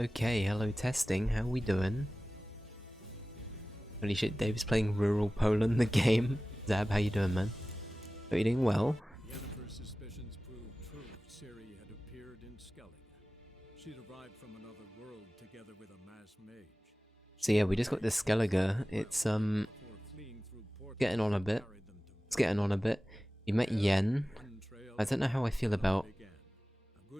Okay, hello testing, how we doing? Holy shit, Dave's playing Rural Poland, the game. Zab, how you doing, man? Are you doing well? Yennefer's suspicions proved true. Ciri had appeared in Skellige. She'd arrived from another world together with a masked mage. So yeah, we just got this Skellige. It's getting on a bit. It's getting on a bit. We met Yen. I don't know how I feel about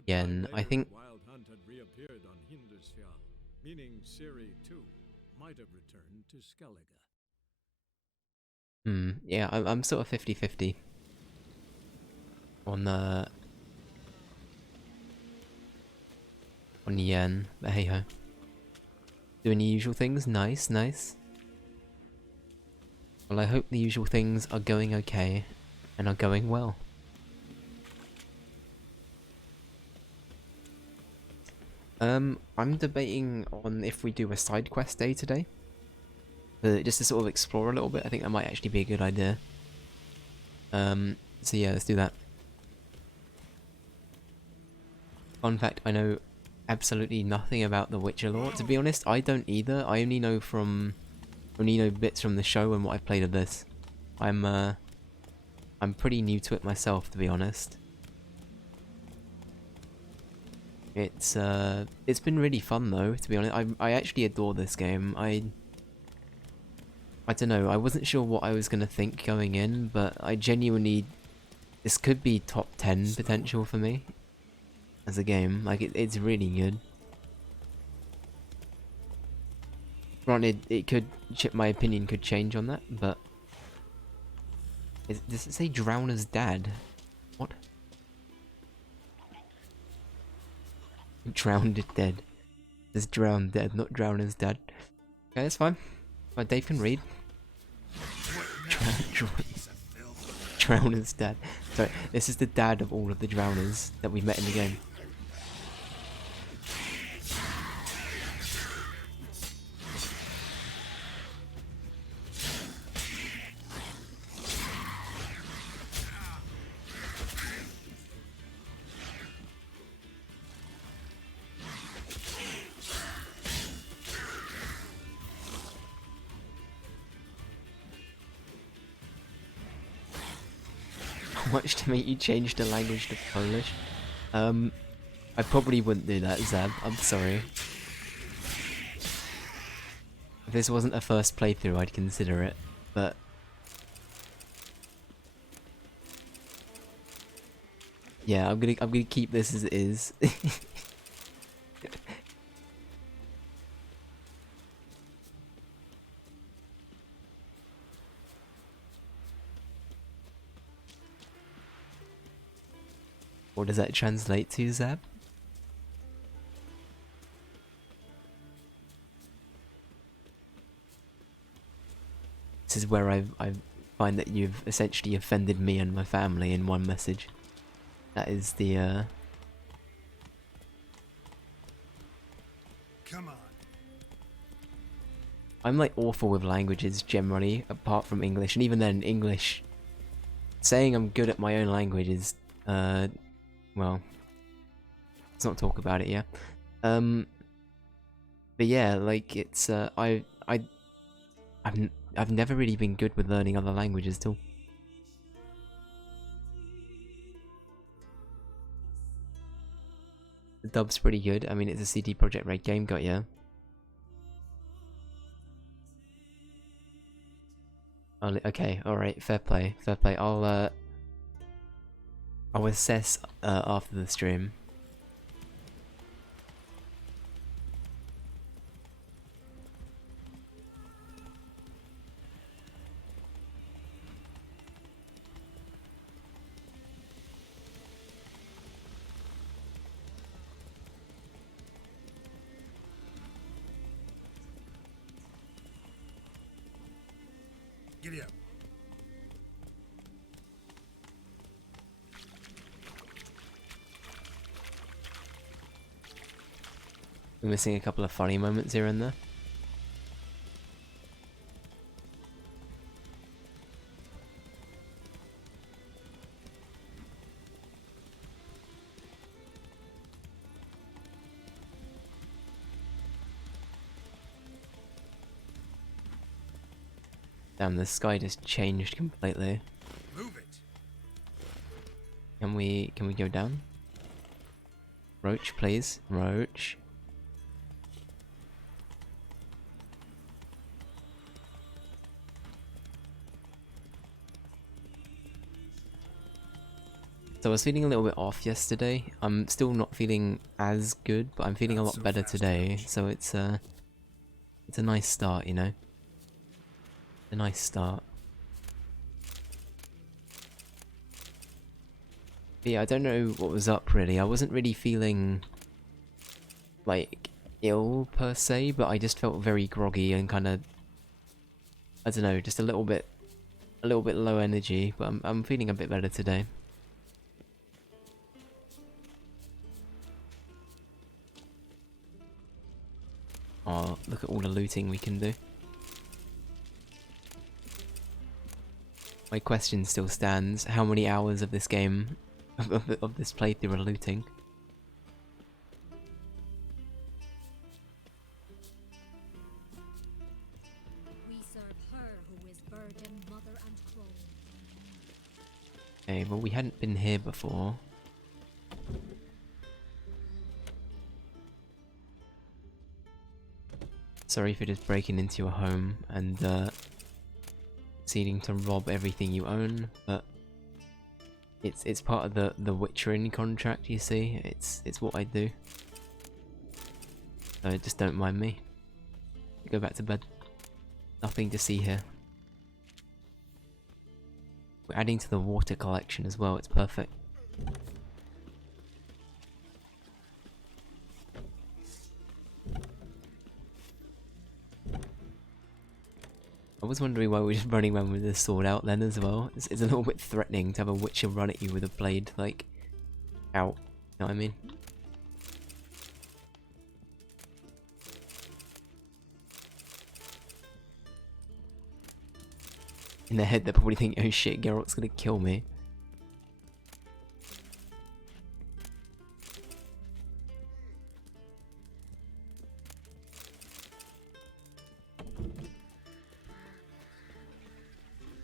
Yen. I think Wild Hunt had reappeared on Hindersfjall, meaning Ciri too might have returned to Skellige. yeah, I'm sort of 50-50 on Yen, but hey ho. Doing the usual things, nice, nice. Well, I hope the usual things are going okay, and are going well. I'm debating on if we do a side quest day today. Just to sort of explore a little bit, I think that might actually be a good idea. So yeah, let's do that. Fun fact, I know absolutely nothing about the Witcher lore. To be honest, I don't either. I only know bits from the show and what I've played of this. I'm pretty new to it myself, to be honest. It's been really fun though, to be honest. I actually adore this game. I don't know, I wasn't sure what I was gonna think going in, but I genuinely, this could be top 10 potential for me as a game. Like it's really good. Granted, my opinion could change on that, but does it say Drowner's dad? What? Drowned dead. It's drowned dead, not Drowner's dad. Okay, that's fine. But Dave can read. Drowner's dad. Sorry, this is the dad of all of the drowners that we met in the game. How much to make you change the language to Polish? I probably wouldn't do that, Zab. I'm sorry. If this wasn't a first playthrough, I'd consider it, but yeah, I'm gonna keep this as it is. What does that translate to, Zab? This is where I find that you've essentially offended me and my family in one message. That is the Come on. I'm like awful with languages generally, apart from English, and even then English, saying I'm good at my own language is, well, let's not talk about it, yeah. But yeah, like it's, I've never really been good with learning other languages too. The dub's pretty good. I mean, it's a CD Projekt Red game, got ya. Okay, alright, fair play, fair play. I'll assess, after the stream. Giddy up. We're missing a couple of funny moments here and there. Damn, the sky just changed completely. Move it. Can we go down? Roach, please. Roach. So I was feeling a little bit off yesterday. I'm still not feeling as good, but I'm feeling a lot better today. So it's a nice start, you know. A nice start. But yeah, I don't know what was up really. I wasn't really feeling like ill per se, but I just felt very groggy and kind of, I don't know, just a little bit low energy. But I'm feeling a bit better today. Oh, look at all the looting we can do. My question still stands: how many hours of this game, of this playthrough, are looting? We serve her who is virgin, mother, and crone. Okay, well we hadn't been here before. Sorry for just breaking into your home and proceeding to rob everything you own, but it's part of the Witchering contract, you see. It's what I do. So just don't mind me. Go back to bed. Nothing to see here. We're adding to the water collection as well, it's perfect. I was wondering why we're just running around with this sword out then as well. It's a little bit threatening to have a witcher run at you with a blade, like, out. You know what I mean? In their head they're probably thinking, oh shit, Geralt's gonna kill me.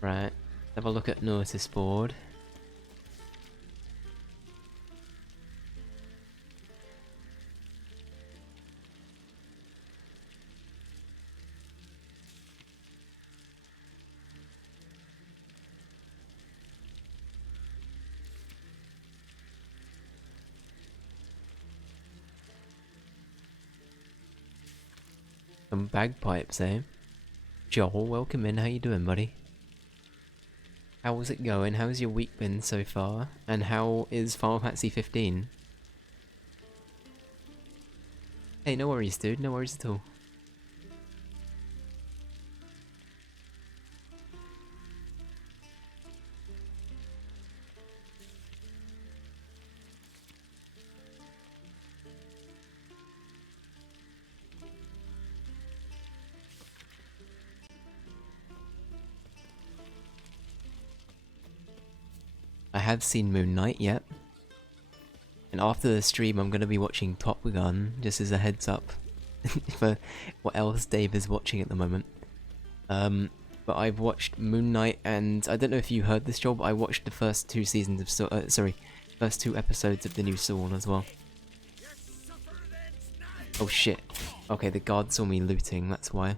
Right, have a look at notice board. Some bagpipes, eh? Joel, welcome in, how you doing, buddy? How was it going? How's your week been so far? And how is Final Fantasy 15? Hey, no worries, dude. No worries at all. I have seen Moon Knight yet. And after the stream I'm gonna be watching Top Gun, just as a heads up for what else Dave is watching at the moment. But I've watched Moon Knight, and I don't know if you heard this, Joel, but I watched the first two seasons of first two episodes of the new Saul as well. Oh shit. Okay, the guard saw me looting, that's why.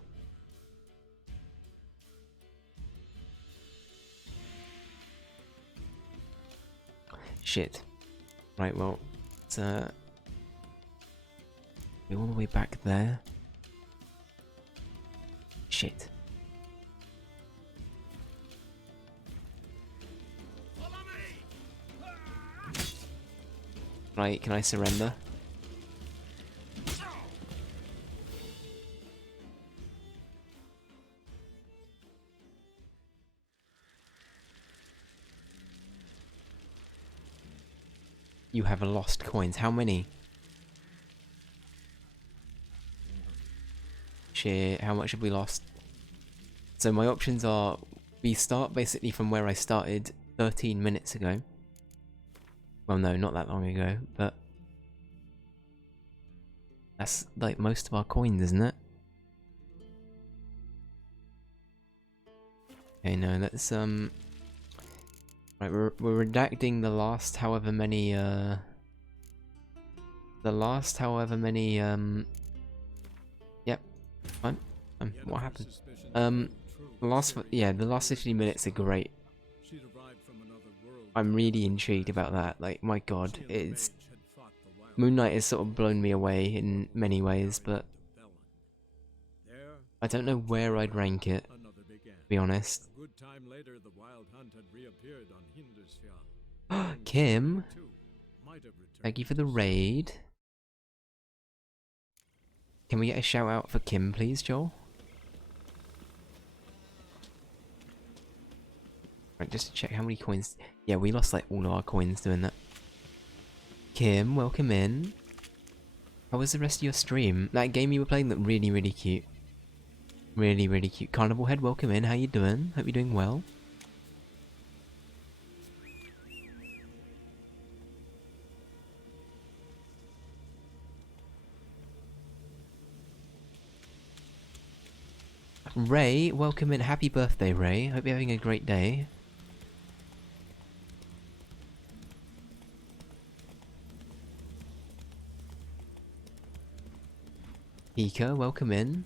Shit. Right, well, it's we're all the way back there. Shit. Can I surrender? You have lost coins. How many? Shit, how much have we lost? So my options are, we start basically from where I started 13 minutes ago. Well, no, not that long ago, but that's like most of our coins, isn't it? Okay, no, that's right, we're redacting the last however many yep, fine. Yet What if her happened? suspicions Um proved true, the last Ciri yeah, had the last appeared 50 in minutes are Skellige. great. She'd arrived from another world I'm together really with intrigued about Ravington. that. Like, my god, She and the it's mage had fought the wild Moon Knight hunt has sort of before blown me fleeing away the in portals many ways, carried but them to Bellon. There, I don't know where I'd rank it, to another began. be honest. A good time later, the wild hunt had reappeared on Hindersfjall. And Kim, Ciri, too, might have returned thank you for the to Skellige. raid. Can we get a shout out for Kim, please, Joel? Right, just to check how many coins. Yeah, we lost like all our coins doing that. Kim, welcome in. How was the rest of your stream? That game you were playing looked really, really cute. Really, really cute. Carnival Head, welcome in. How you doing? Hope you're doing well. Ray, welcome in. Happy birthday, Ray. Hope you're having a great day. Pika, welcome in.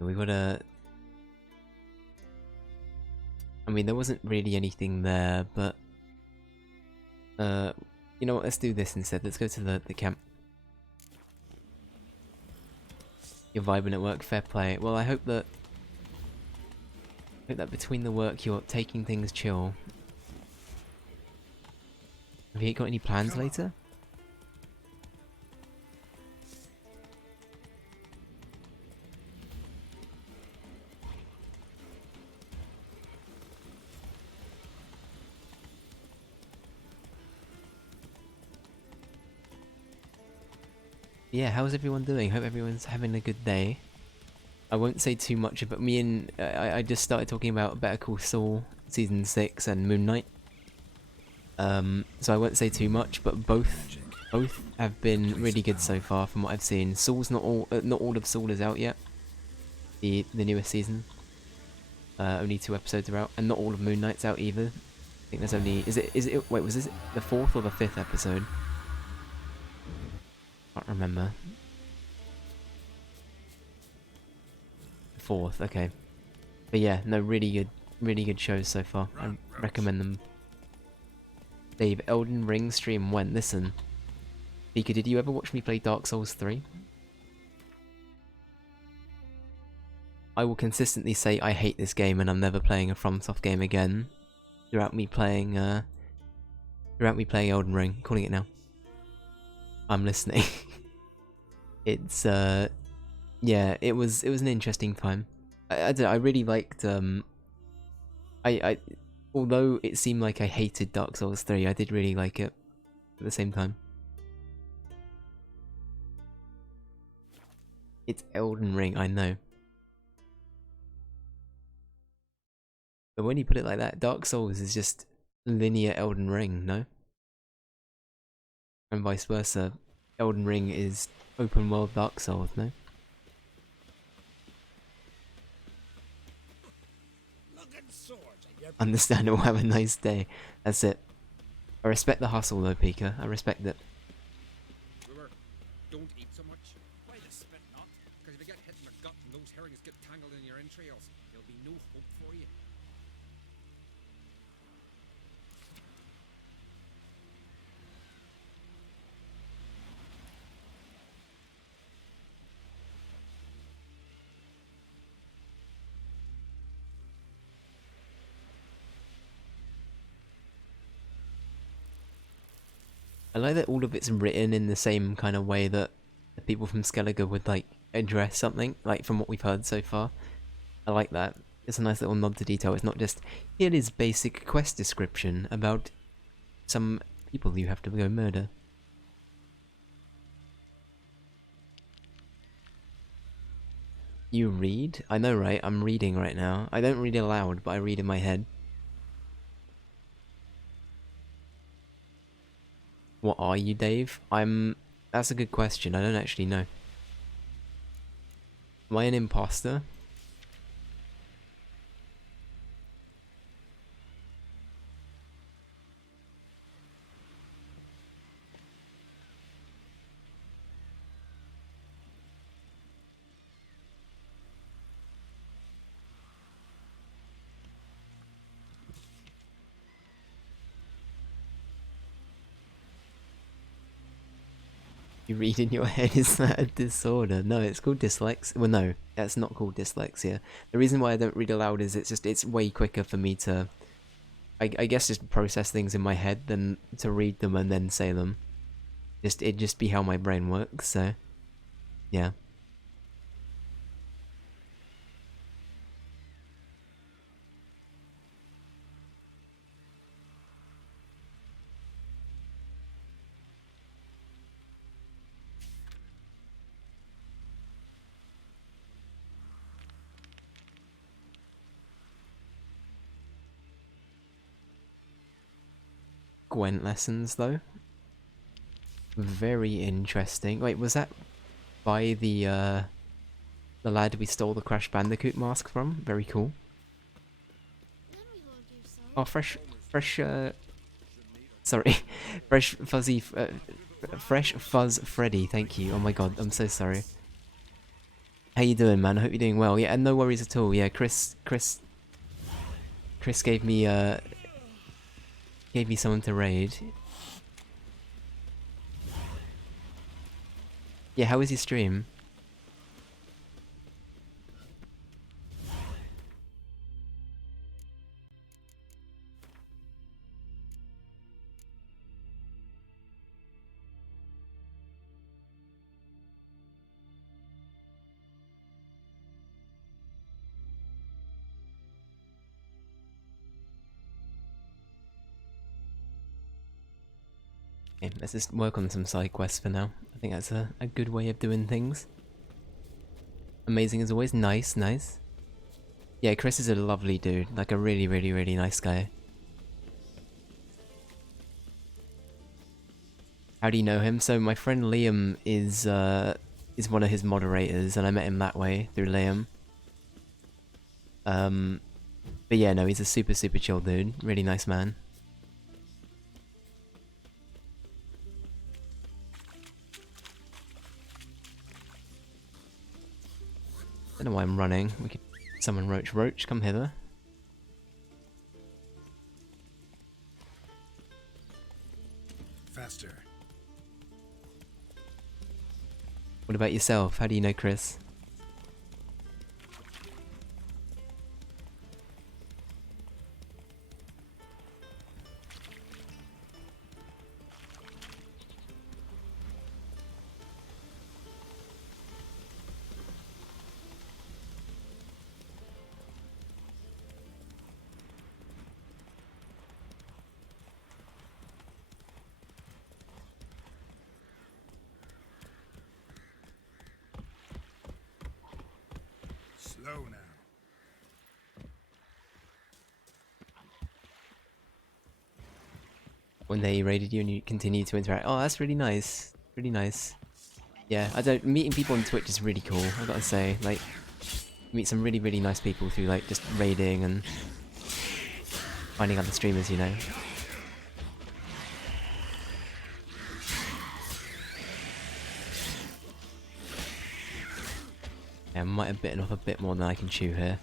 We got a... I mean, there wasn't really anything there, but... you know what, let's do this instead. Let's go to the camp. You're vibing at work, fair play. Well, I hope that between the work you're taking things chill. Have you got any plans later? Yeah, how's everyone doing? Hope everyone's having a good day. I won't say too much about me and I just started talking about Better Call Saul season 6 and Moon Knight. So I won't say too much, but both have been really good so far from what I've seen. Saul's not all of Saul is out yet. The newest season. Only 2 episodes are out, and not all of Moon Knight's out either. I think there's only wait, was this the 4th or the 5th episode? Can't remember. 4th, okay. But yeah, no, really good shows so far. I recommend them. Dave, Elden Ring stream when? Listen. Pika, did you ever watch me play Dark Souls 3? I will consistently say I hate this game and I'm never playing a FromSoft game again. Throughout me playing Elden Ring. Calling it now. I'm listening. It's yeah, it was an interesting time. I don't know, I really liked I although it seemed like I hated Dark Souls 3, I did really like it at the same time. It's Elden Ring, I know. But when you put it like that, Dark Souls is just linear Elden Ring, no? And vice versa. Elden Ring is open world Dark Souls, no? Understandable, have a nice day. That's it. I respect the hustle though, Pika. I respect it. Brewer, don't eat so much. Why the spit not? Because if you get hit in the gut and those herrings get tangled in your entrails, there'll be no hope for you. I like that all of it's written in the same kind of way that the people from Skellige would like address something, like from what we've heard so far. I like that. It's a nice little nod to detail. It's not just, here is basic quest description about some people you have to go murder. You read? I know, right? I'm reading right now. I don't read aloud, but I read in my head. What are you, Dave? That's a good question. I don't actually know. Am I an imposter? You read in your head, is that a disorder? No, it's called dyslexia. Well, no, that's not called dyslexia. The reason why I don't read aloud is it's way quicker for me to, I guess, just process things in my head than to read them and then say them. It'd just be how my brain works, so, yeah. Gwent lessons, though. Very interesting. Wait, was that by the lad we stole the Crash Bandicoot mask from? Very cool. Then we will do so. Oh, sorry, fresh fuzzy, fresh fuzz Freddy. Thank you. Oh my god, I'm so sorry. How you doing, man? I hope you're doing well. Yeah, and no worries at all. Yeah, Chris gave me someone to raid. Yeah, how was your stream? Okay, let's just work on some side quests for now. I think that's a good way of doing things. Amazing as always. Nice, nice. Yeah, Chris is a lovely dude. Like a really, really, really nice guy. How do you know him? So my friend Liam is one of his moderators, and I met him that way through Liam. But yeah, no, he's a super, super chill dude. Really nice man. Don't know why I'm running. We could summon Roach. Roach, come hither. Faster. What about yourself? How do you know Chris? Slow now. When they raided you and you continue to interact. Oh, that's really nice. Really nice. Yeah, I don't. Meeting people on Twitch is really cool, I gotta say. Like, you meet some really, really nice people through, like, just raiding and finding other streamers, you know. Yeah, I might have bitten off a bit more than I can chew here.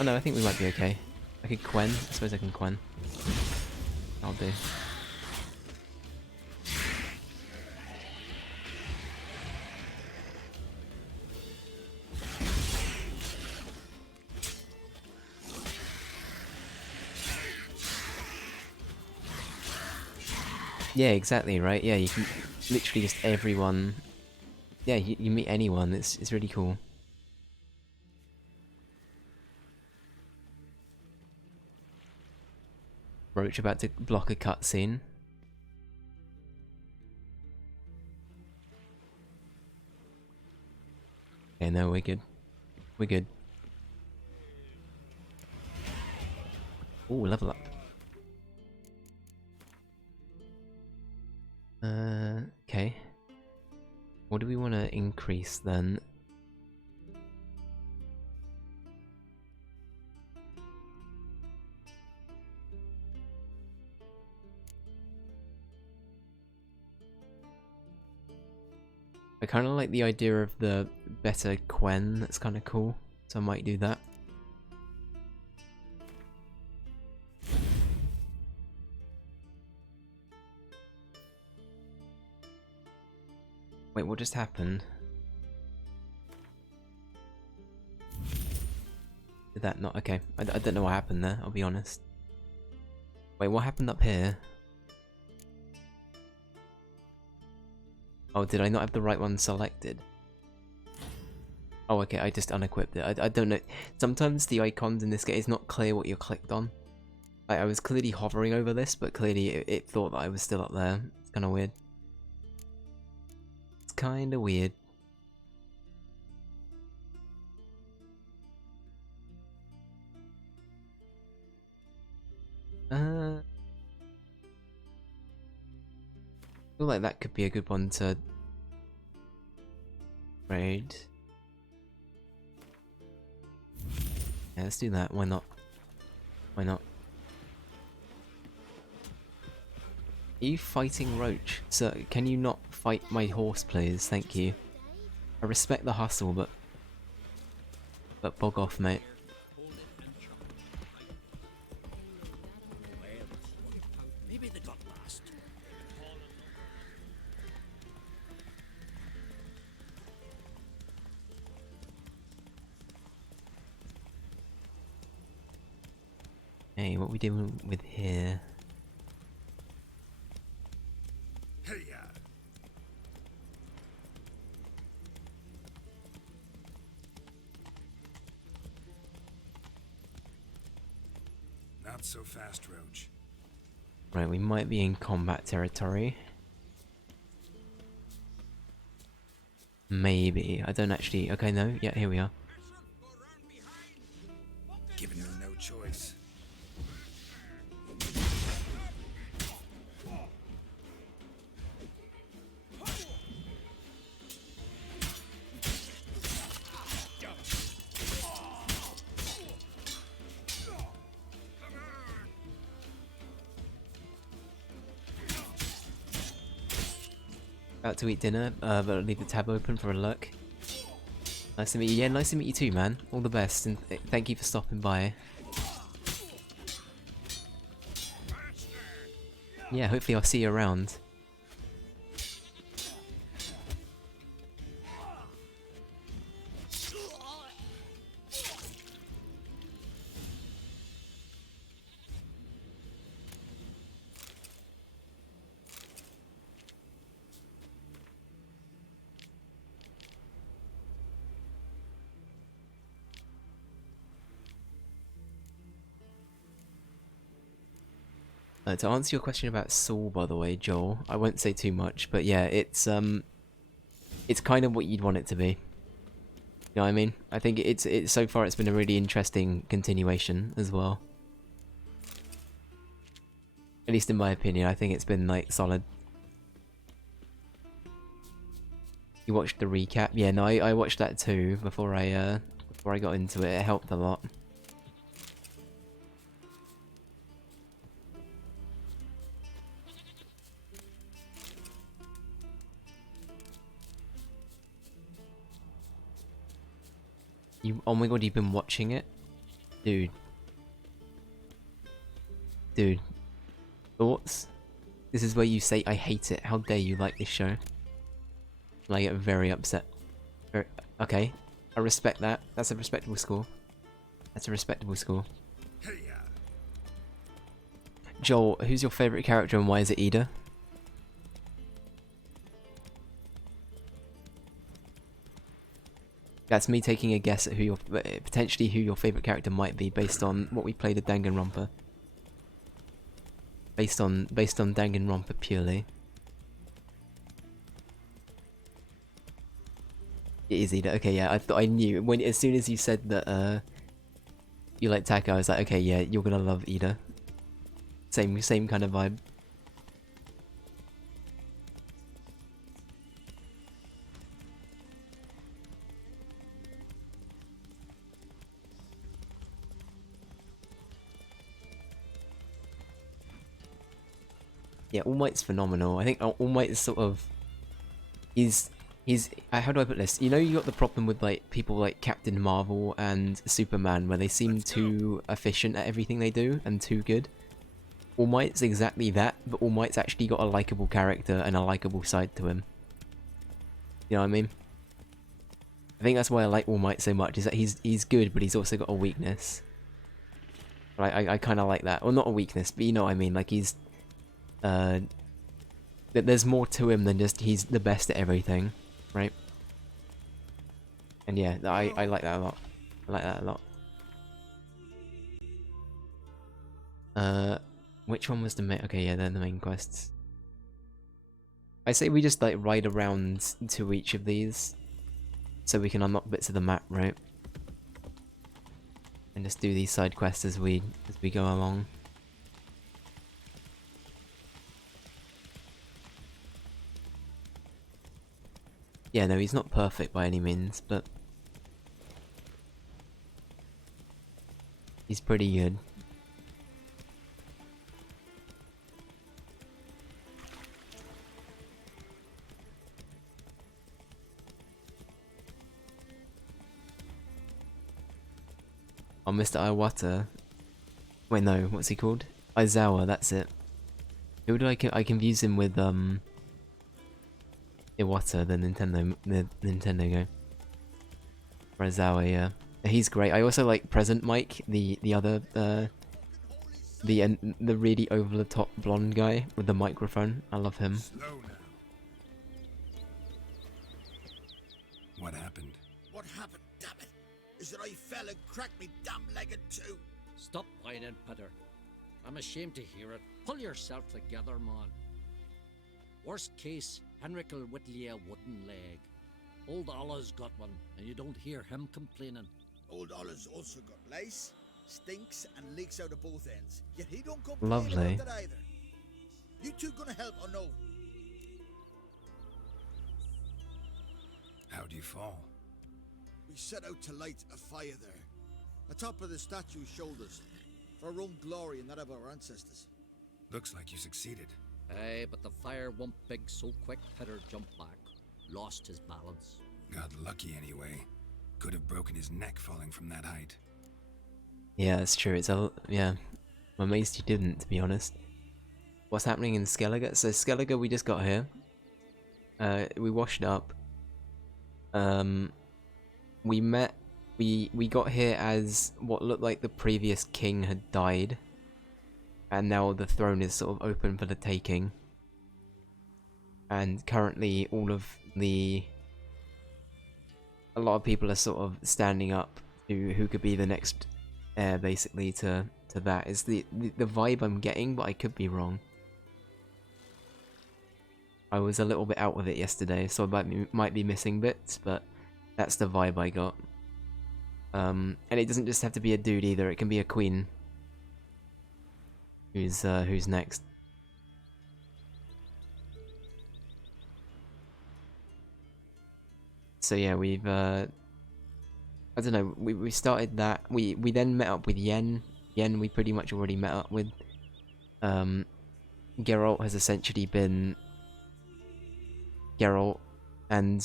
Oh no, I think we might be okay. I could Quen. I suppose I can Quen. I'll do. Yeah, exactly, right? Yeah, you can literally just everyone. Yeah, you meet anyone. It's really cool. Roach about to block a cutscene. Okay, no, we're good. We're good. Ooh, level up. Okay. What do we want to increase then? I kind of like the idea of the better Quen. That's kind of cool. So I might do that. Wait, what just happened? Did that not? Okay, I don't know what happened there, I'll be honest. Wait, what happened up here? Oh, did I not have the right one selected? Oh, okay, I just unequipped it. I don't know. Sometimes the icons in this game, it's not clear what you're clicked on. I was clearly hovering over this, but clearly it thought that I was still up there. It's kind of weird. It's kind of weird. I feel like that could be a good one to raid. Yeah, let's do that. Why not? Why not? Are you fighting Roach? Sir, can you not fight my horse, please? Thank you. I respect the hustle, but bog off, mate. Maybe they got lost. Hey, what we doing with here? Not so fast, Roach. Right, we might be in combat territory. Maybe. I don't actually... Okay, no. Yeah, here we are. Giving them no choice. About to eat dinner, but I'll leave the tab open for a look. Nice to meet you. Yeah, nice to meet you too, man. All the best, and thank you for stopping by. Yeah, hopefully I'll see you around. To answer your question about Saul, by the way, Joel, I won't say too much, but yeah, it's kind of what you'd want it to be. You know what I mean? I think it's so far it's been a really interesting continuation as well. At least in my opinion, I think it's been like solid. You watched the recap? Yeah, no, I watched that too before I got into it. It helped a lot. Oh my god, you've been watching it? Dude. Dude. Thoughts? This is where you say, I hate it. How dare you like this show? And I get very upset. Okay. I respect that. That's a respectable score. That's a respectable score. Joel, who's your favourite character and why is it Ida? That's me taking a guess at who your potentially who your favorite character might be based on what we played at Danganronpa. Based on Danganronpa purely. It is Ida. Okay, yeah, I knew when as soon as you said that you like Taka, I was like, okay, yeah, you're gonna love Ida. Same kind of vibe. Yeah, All Might's phenomenal. I think All Might is sort of... how do I put this? You know, you got the problem with like people like Captain Marvel and Superman, where they seem too efficient at everything they do and too good. All Might's exactly that, but All Might's actually got a likable character and a likable side to him. You know what I mean? I think that's why I like All Might so much, is that he's good, but he's also got a weakness. But I kind of like that. Well, not a weakness, but you know what I mean. Like he's, there's more to him than just he's the best at everything, right? And yeah, I like that a lot. I like that a lot. Which one was the main? Okay, yeah, they're the main quests. I say we just like ride around to each of these, so we can unlock bits of the map, right? And just do these side quests as we go along. Yeah, no, he's not perfect by any means, but he's pretty good. Oh, Mr. Iwata. Wait, no, what's he called? Aizawa, that's it. Who do I confuse him with, Iwata, the Nintendo game. Aizawa, yeah. He's great. I also like Present Mike, the other, the really over-the-top blonde guy with the microphone. I love him. Slow now. What happened? What happened, damn it, is that I fell and cracked me damn leg in two. Stop whining, Peter. I'm ashamed to hear it. Pull yourself together, man. Worst case, Henrik'll whittle you a wooden leg. Old Ollah's got one, and you don't hear him complaining. Old Ollah's also got lice, stinks, and leaks out of both ends. Yet he don't complain Lovely. about that either. You two gonna help or no? How'd you fall? We set out to light a fire there. Atop of the statue's shoulders. For our own glory and that of our ancestors. Looks like you succeeded. Aye, but the fire went big so quick, Peter jumped back. Lost his balance. Got lucky anyway. Could have broken his neck falling from that height. Yeah, that's true. Yeah. I'm amazed you didn't, to be honest. What's happening in Skellige? So Skellige, we just got here. We washed up. We got here as what looked like the previous king had died. And now the throne is sort of open for the taking. And currently a lot of people are sort of standing up to who could be the next heir, basically, to that. Is the vibe I'm getting, but I could be wrong. I was a little bit out of it yesterday, so I might be missing bits, but that's the vibe I got. And it doesn't just have to be a dude either, it can be a queen. Who's next? So yeah, we've I don't know, we started that. We then met up with Yen. Yen we pretty much already met up with. Geralt has essentially been Geralt and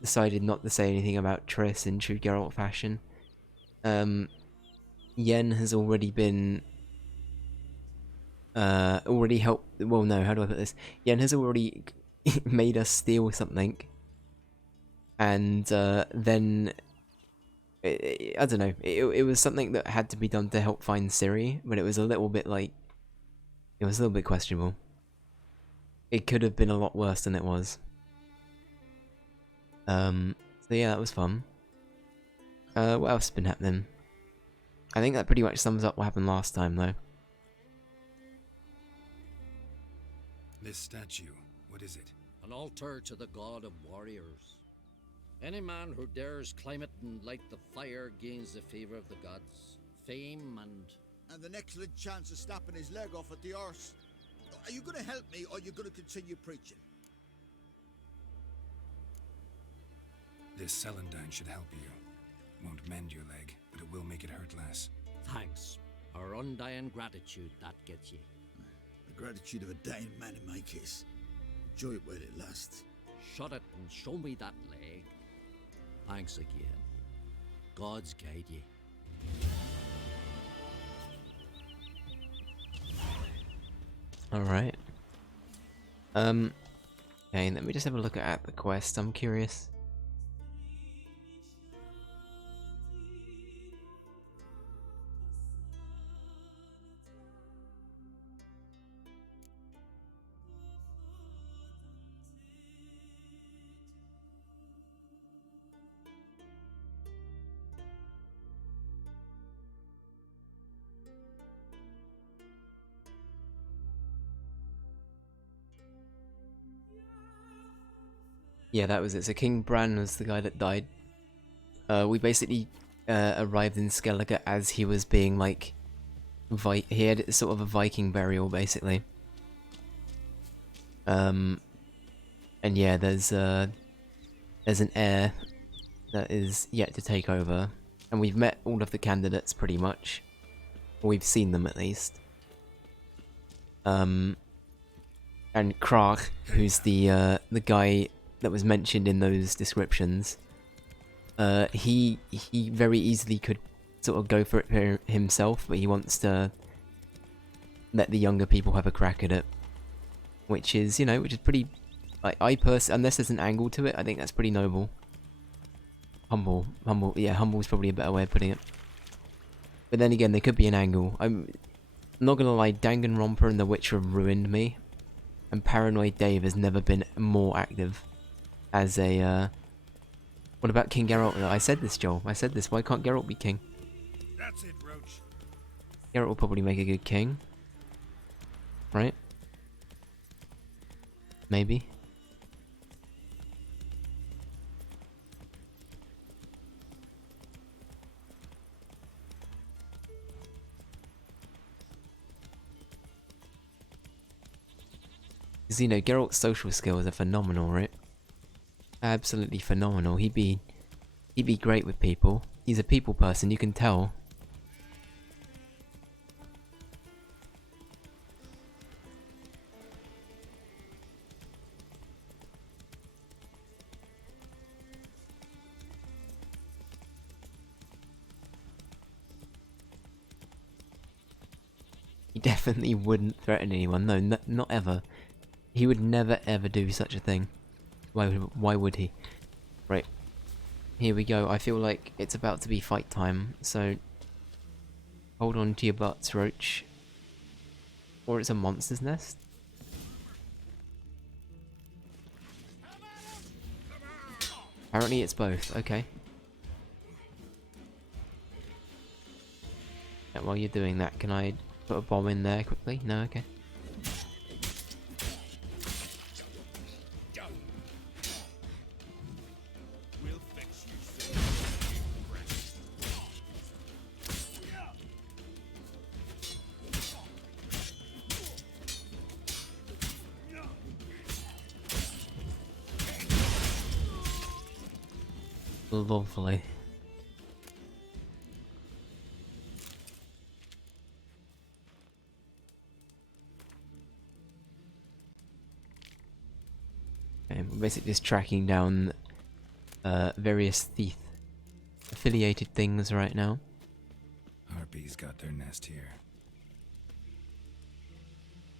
decided not to say anything about Triss in true Geralt fashion. Yen has already been already helped. Well, no, how do I put this? Yen has already made us steal something, and then I don't know. It was something that had to be done to help find Ciri, but it was a little bit like it was a little bit questionable. It could have been a lot worse than it was. So yeah, that was fun. What else has been happening? I think that pretty much sums up what happened last time, though. This statue, what is it? An altar to the god of warriors. Any man who dares climb it and light the fire gains the favor of the gods, fame, And an excellent chance of snapping his leg off at the arse. Are you gonna help me, or are you gonna continue preaching? This celandine should help you. Won't mend your leg, but it will make it hurt less. thanks. Our undying gratitude, that gets you. The gratitude of a dying man in my case. Enjoy it while it lasts. shut it and show me that leg. Thanks again. God's guide ye. Alright. Okay, let me just have a look at the quest. I'm curious. Yeah, that was it. So King Bran was the guy that died. We basically arrived in Skellige as he was being like, he had sort of a Viking burial basically. And yeah, there's an heir that is yet to take over, and we've met all of the candidates pretty much. We've seen them at least. And Krach, who's the guy that was mentioned in those descriptions, he very easily could sort of go for it himself, but he wants to let the younger people have a crack at it, which is, you know, which is pretty. I personally, unless there's an angle to it, I think that's pretty noble. Humble, yeah, humble is probably a better way of putting it. But then again, there could be an angle. I'm not gonna lie, Danganronpa and The Witcher ruined me, and Paranoid Dave has never been more active as a, What about King Geralt? I said this, Joel. I said this. Why can't Geralt be king? That's it, Roach. Geralt will probably make a good king. Right? Maybe. Because, you know, Geralt's social skills are phenomenal, right? Absolutely phenomenal. He'd be great with people. He's a people person, you can tell. He definitely wouldn't threaten anyone. No, not ever. He would never ever do such a thing. Why would he? Right. Here we go. I feel like it's about to be fight time, so hold on to your butts, Roach. Or it's a monster's nest. Apparently it's both. Okay. Yeah, while you're doing that, can I put a bomb in there quickly? No? Okay. We'll fix you soon. Lovely. Okay, we're basically just tracking down various thief affiliated things right now. Harpies got their nest here.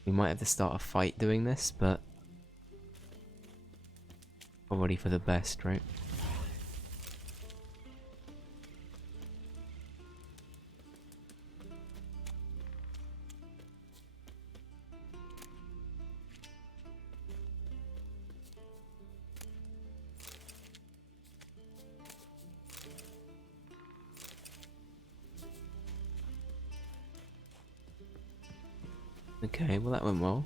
We might have to start a fight doing this, but probably for the best, right? Okay, well that went well.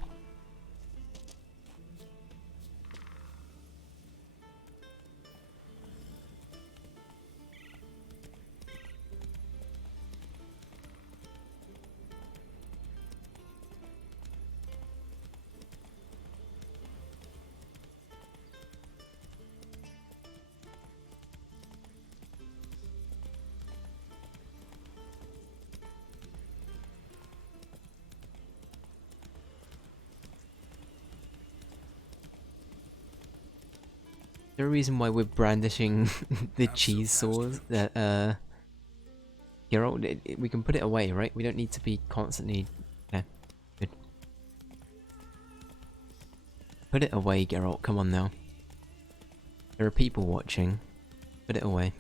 there a reason why we're brandishing the Not so cheese fast, saws? Roach. That Geralt, we can put it away, right? We don't need to be constantly. Okay, good. Put it away, Geralt. Come on now. There are people watching. Put it away.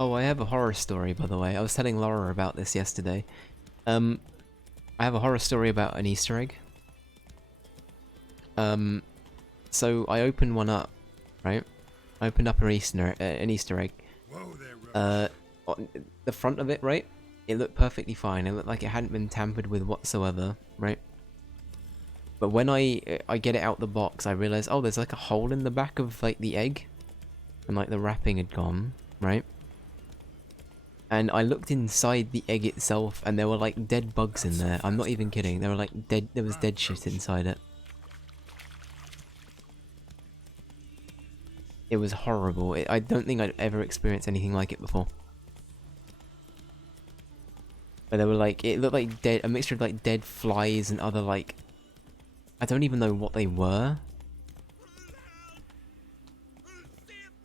Oh, I have a horror story, by the way. I was telling Laura about this yesterday. I have a horror story about an Easter egg. So I opened one up, right? I opened up an Easter egg. Whoa there, Roach. On the front of it, right? It looked perfectly fine. It looked like it hadn't been tampered with whatsoever, right? But when I get it out the box, I realize, oh, there's like a hole in the back of like the egg, and like the wrapping had gone, right? And I looked inside the egg itself, and there were like dead bugs in there. I'm not even kidding. There were like dead. There was dead shit inside it. It was horrible. I don't think I'd ever experienced anything like it before. But they were like, it looked like a mixture of like dead flies and other like, I don't even know what they were.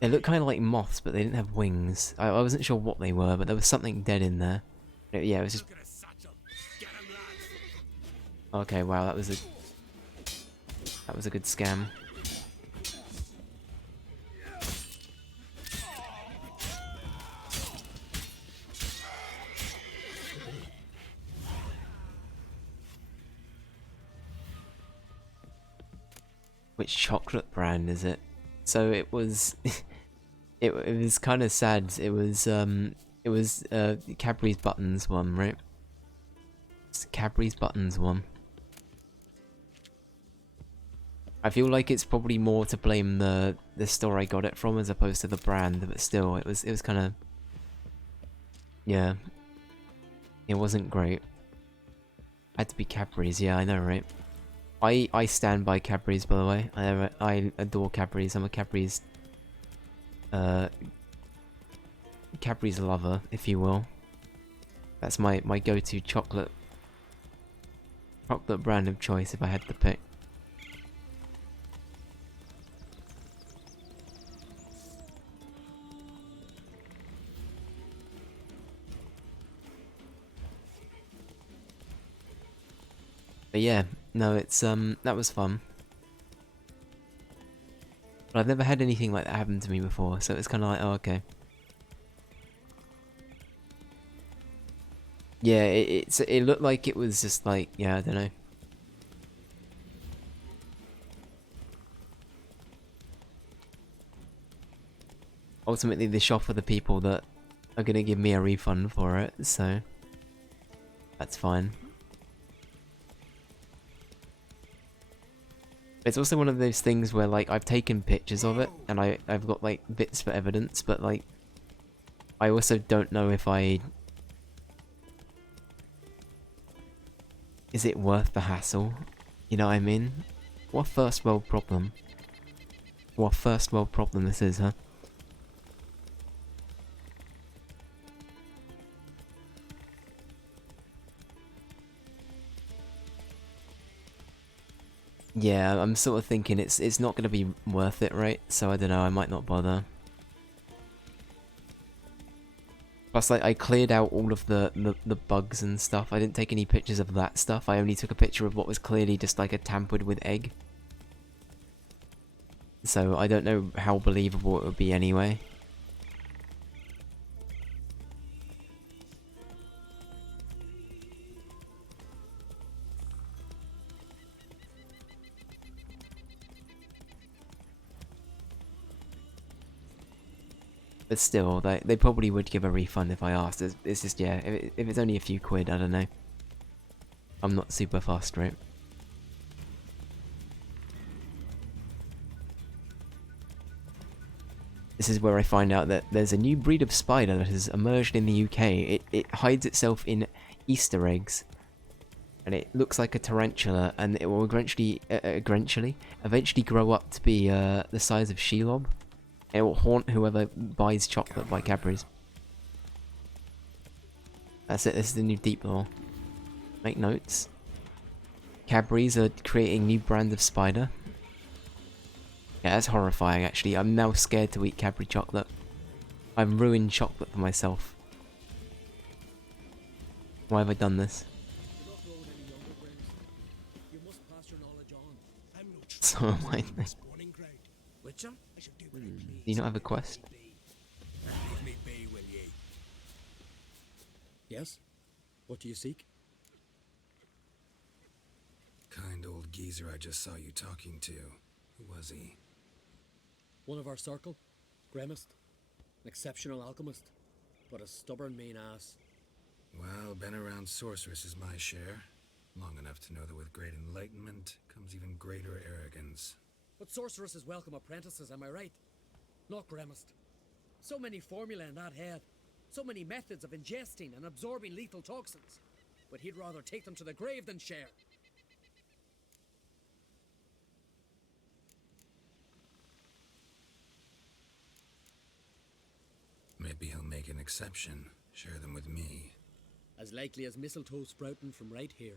They looked kind of like moths, but they didn't have wings. I wasn't sure what they were, but there was something dead in there. Yeah, it was just. Okay, wow, that was a good scam. Which chocolate brand is it? So it was, it was kind of sad. It was Cadbury's Buttons one, right? It's Cadbury's Buttons one. I feel like it's probably more to blame the store I got it from as opposed to the brand, but still, it was kind of, yeah, it wasn't great. Had to be Cadbury's, yeah, I know, right? I stand by Cadbury's, by the way. I adore Cadbury's. I'm a Cadbury's lover, if you will. That's my go-to chocolate brand of choice if I had to pick. But yeah, no, it's that was fun. But I've never had anything like that happen to me before, so it's kind of like, oh, okay. Yeah, it looked like it was just like, yeah, I don't know. Ultimately, the shop are the people that are gonna give me a refund for it, so that's fine. It's also one of those things where, like, I've taken pictures of it, and I've got, like, bits for evidence, but, like, I also don't know if is it worth the hassle? You know what I mean? What a first world problem. What a first world problem this is, huh? Yeah, I'm sort of thinking it's not going to be worth it, right? So I don't know, I might not bother. Plus, like, I cleared out all of the bugs and stuff. I didn't take any pictures of that stuff. I only took a picture of what was clearly just like a tampered with egg. So I don't know how believable it would be anyway. But still, they probably would give a refund if I asked. It's just, yeah, if it's only a few quid, I don't know. I'm not super fast, right? This is where I find out that there's a new breed of spider that has emerged in the UK. It hides itself in Easter eggs. and it looks like a tarantula, and it will eventually grow up to be the size of Shelob. It will haunt whoever buys chocolate by Cadbury's. That's it, this is the new deep lore. Make notes. Cadbury's are creating new brand of spider. Yeah, that's horrifying actually. I'm now scared to eat Cadbury chocolate. I've ruined chocolate for myself. Why have I done this? You're not growing any younger, Grims. You must pass your knowledge on. I'm no So am I. this spawning ground. Witcher? I should do what I please. Do you not have a quest? Leave me be, will ye? Yes? What do you seek? Kind old geezer I just saw you talking to. Who was he? One of our circle. Gremist. An exceptional alchemist. But a stubborn mean ass. Well, been around sorceress is my share. Long enough to know that with great enlightenment comes even greater arrogance. But sorceresses welcome apprentices, am I right? Not Gremist. So many formulae in that head. So many methods of ingesting and absorbing lethal toxins. But he'd rather take them to the grave than share. Maybe he'll make an exception. Share them with me. As likely as mistletoe sprouting from right here.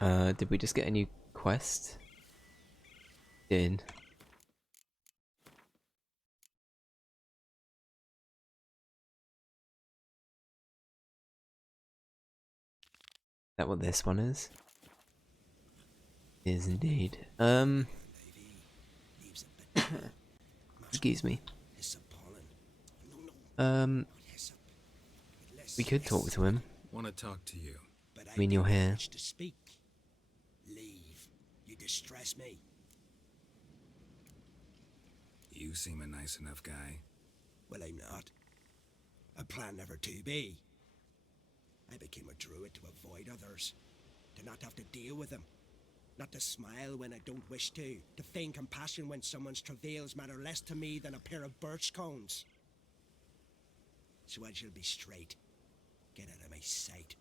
Did we just get a new quest? Did. That what this one is? Is indeed. Excuse me. We could talk to him. Want to talk to you. But I mean, you're here. much to speak. Leave. You distress me. You seem a nice enough guy. Well, I'm not. I plan never to be. I became a druid to avoid others. To not have to deal with them. Not to smile when I don't wish to feign compassion when someone's travails matter less to me than a pair of birch cones. So I shall be straight. Get out of my sight.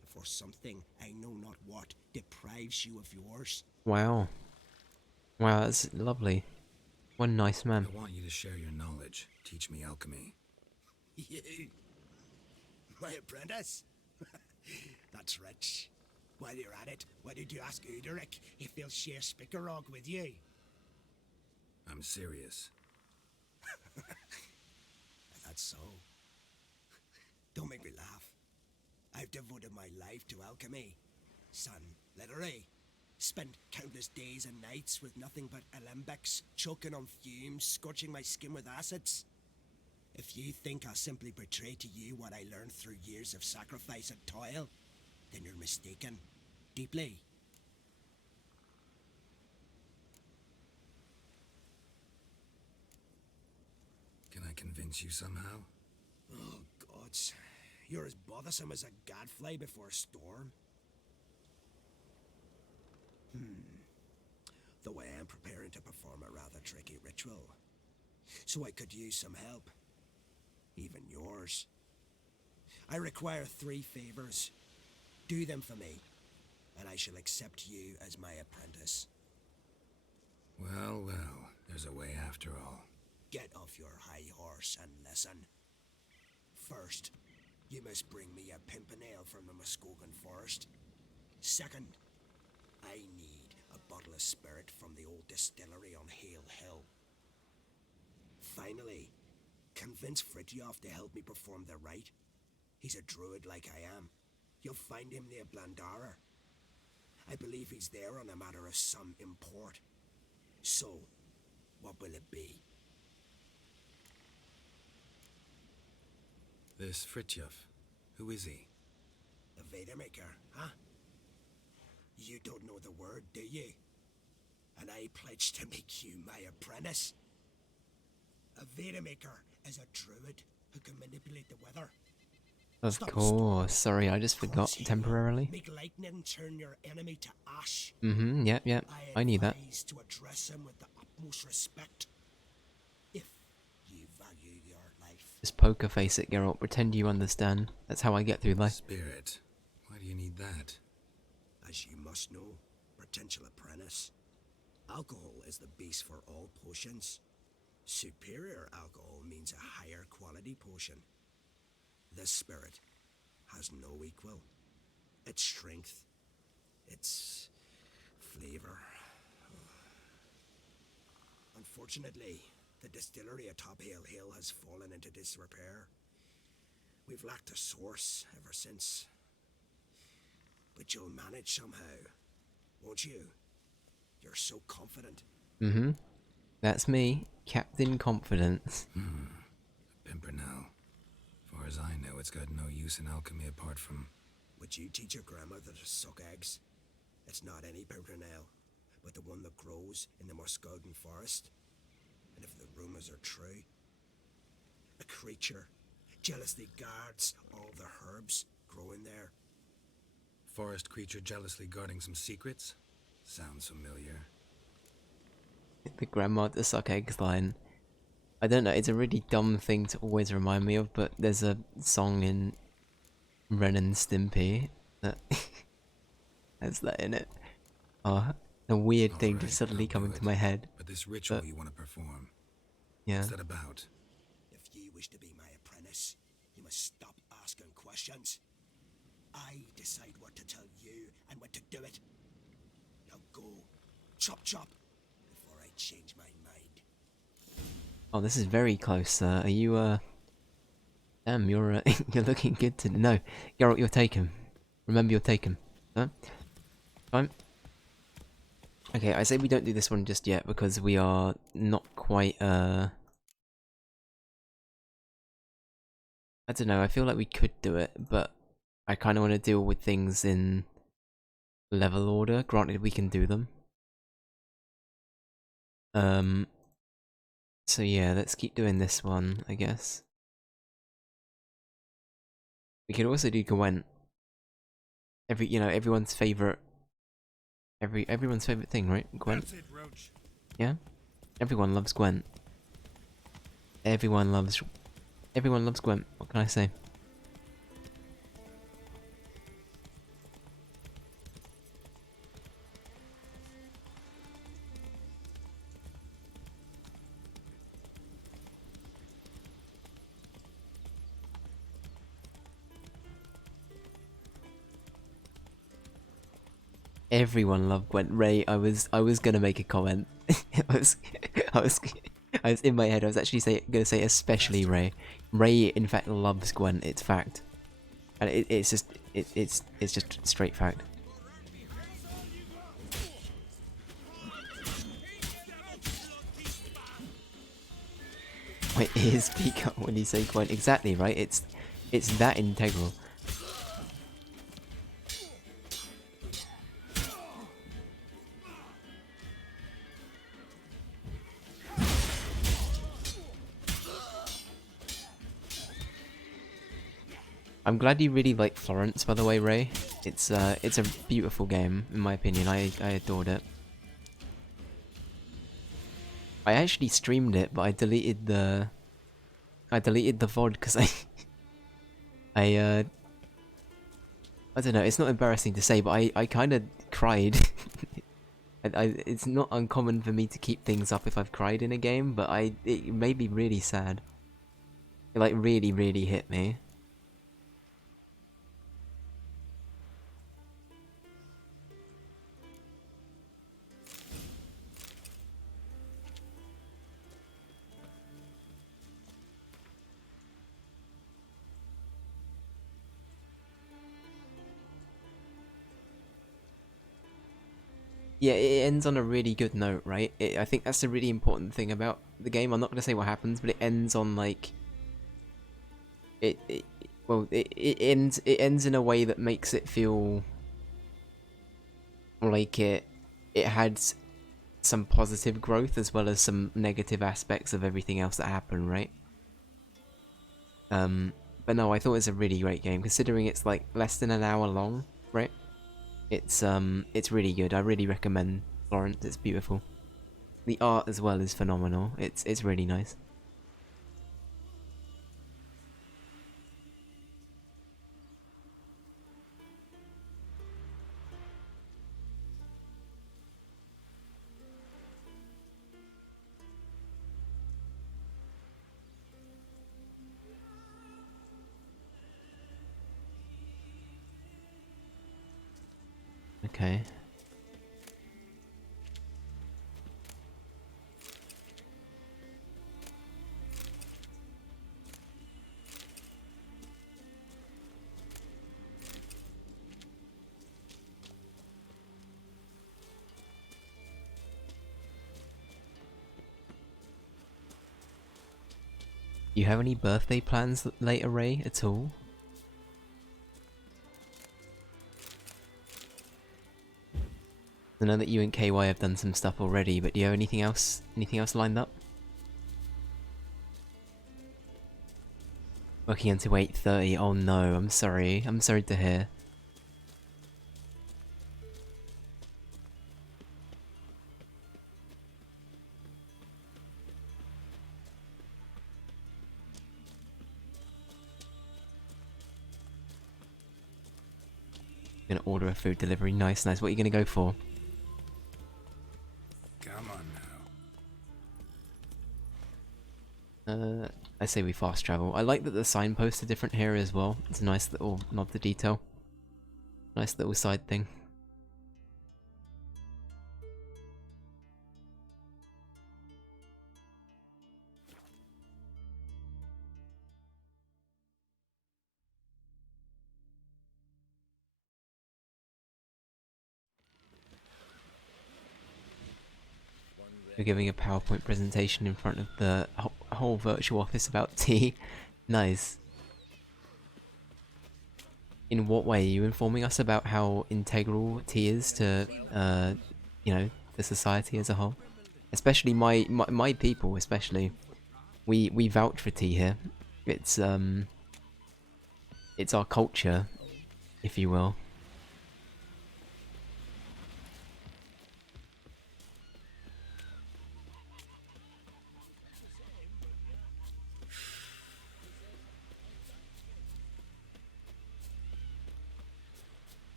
Before something, I know not what, deprives you of yours. Wow. Wow, that's lovely. One nice man. I want you to share your knowledge. Teach me alchemy. You? My apprentice? That's rich. While you're at it, why did you ask Uderic if he'll share Spickerog with you? I'm serious. That's so. Don't make me laugh. I've devoted my life to alchemy. Son, literally. Spent countless days and nights with nothing but alembics, choking on fumes, scorching my skin with acids. If you think I'll simply portray to you what I learned through years of sacrifice and toil, then you're mistaken. Deeply. Can I convince you somehow? Oh, gods. You're as bothersome as a gadfly before a storm. Though I am preparing to perform a rather tricky ritual. So I could use some help. Even yours. I require 3 favors. Do them for me, and I shall accept you as my apprentice. Well, well, there's a way after all. Get off your high horse and listen. First, you must bring me a pimpernel from the Muskogan forest. Second, I need a bottle of spirit from the old distillery on Hale Hill. Finally, convince Fritjof to help me perform the rite. He's a druid like I am. You'll find him near Blandara. I believe he's there on a matter of some import. So, what will it be? This Fritjof, who is he? The Vadermaker, huh? You don't know the word, do you? And I pledge to make you my apprentice. A Vadermaker is a druid who can manipulate the weather. Of Stop course. Sorry, I just forgot Cause he temporarily. Make lightning turn your enemy to ash. Yep. I knew that. advise to address him with the utmost respect. If you value your life. life. Just poker face it, Geralt. Pretend you understand. That's how I get through life. Spirit. Why do you need that? As you must know, potential apprentice, alcohol is the base for all potions. Superior alcohol means a higher quality potion. This spirit has no equal. Its strength, its flavor. Unfortunately, the distillery atop Hale Hill has fallen into disrepair. We've lacked a source ever since. But you'll manage somehow, won't you? You're so confident. Mm-hmm. That's me, Captain Confidence. Pimpernel. Far as I know, it's got no use in alchemy apart from... Would you teach your grandmother to suck eggs? It's not any pimpernel, but the one that grows in the Muskogean forest. And if the rumors are true, a creature jealously guards all the herbs growing there. Forest creature jealously guarding some secrets? Sounds familiar. The grandma to suck eggs line. I don't know, it's a really dumb thing to always remind me of, but there's a song in Ren and Stimpy that has that in it. Oh, a weird thing Alright, just suddenly I'll do come it. into my head. But this ritual But- you want to perform, Yeah. what's that about? If you wish to be my apprentice, you must stop asking questions. I decide what to tell you and when to do it. Now go, chop chop, before I change my mind. Oh, this is very close, sir. Are you, Damn, you're, you're looking good to... No, Geralt, you're taken. Remember, you're taken. Huh? Fine. Okay, I say we don't do this one just yet, because we are not quite, I don't know, I feel like we could do it, but I kind of want to deal with things in level order. Granted, we can do them. So yeah, let's keep doing this one, I guess. We could also do Gwent. Everyone's favorite. Everyone's favorite thing, right? Gwent. That's it, Roach. Yeah. Everyone loves Gwent. Everyone loves Gwent. What can I say? Everyone loved Gwent. Ray, I was gonna make a comment. I was in my head. I was actually gonna say especially Ray. Ray, in fact, loves Gwent. It's fact, and it's just straight fact. Wait, ears speak up when you say Gwent. Exactly right. It's that integral. I'm glad you really like Florence, by the way, Ray. It's a beautiful game, in my opinion. I adored it. I actually streamed it, but I deleted the VOD because I don't know. It's not embarrassing to say, but I kind of cried. It's not uncommon for me to keep things up if I've cried in a game, but it made me really sad. It like really hit me. Yeah, it ends on a really good note, right? I think that's a really important thing about the game. I'm not going to say what happens, but it ends on like... It ends in a way that makes it feel like it had some positive growth as well as some negative aspects of everything else that happened, right? But no, I thought it was a really great game, considering it's like less than an hour long, right? It's really good. I really recommend Florence. It's beautiful. The art as well is phenomenal. It's really nice. Okay. You have any birthday plans later, Ray, at all? I know that you and KY have done some stuff already, but do you have anything else? Anything else lined up? Working until 8:30. Oh no, I'm sorry. I'm sorry to hear. Gonna order a food delivery. Nice, nice. What are you gonna go for? Come on now. I say we fast travel. I like that the signposts are different here as well. It's a nice little nod to detail. Nice little side thing. You're giving a PowerPoint presentation in front of the whole virtual office about tea. Nice. In what way? Are you informing us about how integral tea is to, you know, the society as a whole? Especially my people, especially. We vouch for tea here. It's our culture, if you will.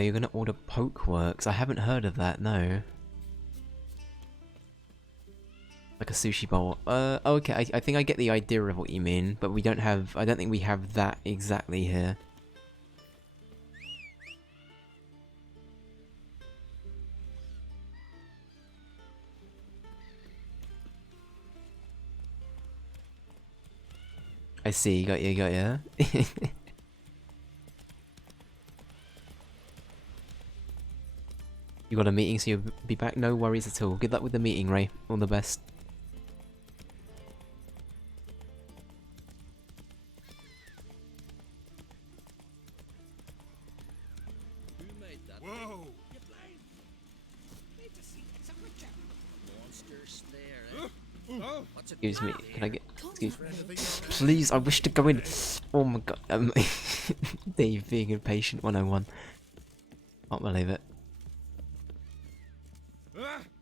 You're gonna order Pokeworks? I haven't heard of that, no. Like a sushi bowl. Okay, I think I get the idea of what you mean, but we don't have... I don't think we have that exactly here. I see, got you. You got a meeting, so you'll be back? No worries at all. Good luck with the meeting, Ray. All the best. Who made that? Whoa! You blind? Need to see it's a witcher. Monsters there, eh? Oh! What's it? Excuse me, can I get... Excuse me. Anything Please, I wish to go in. Oh my god. Dave being impatient 101. Can't believe it.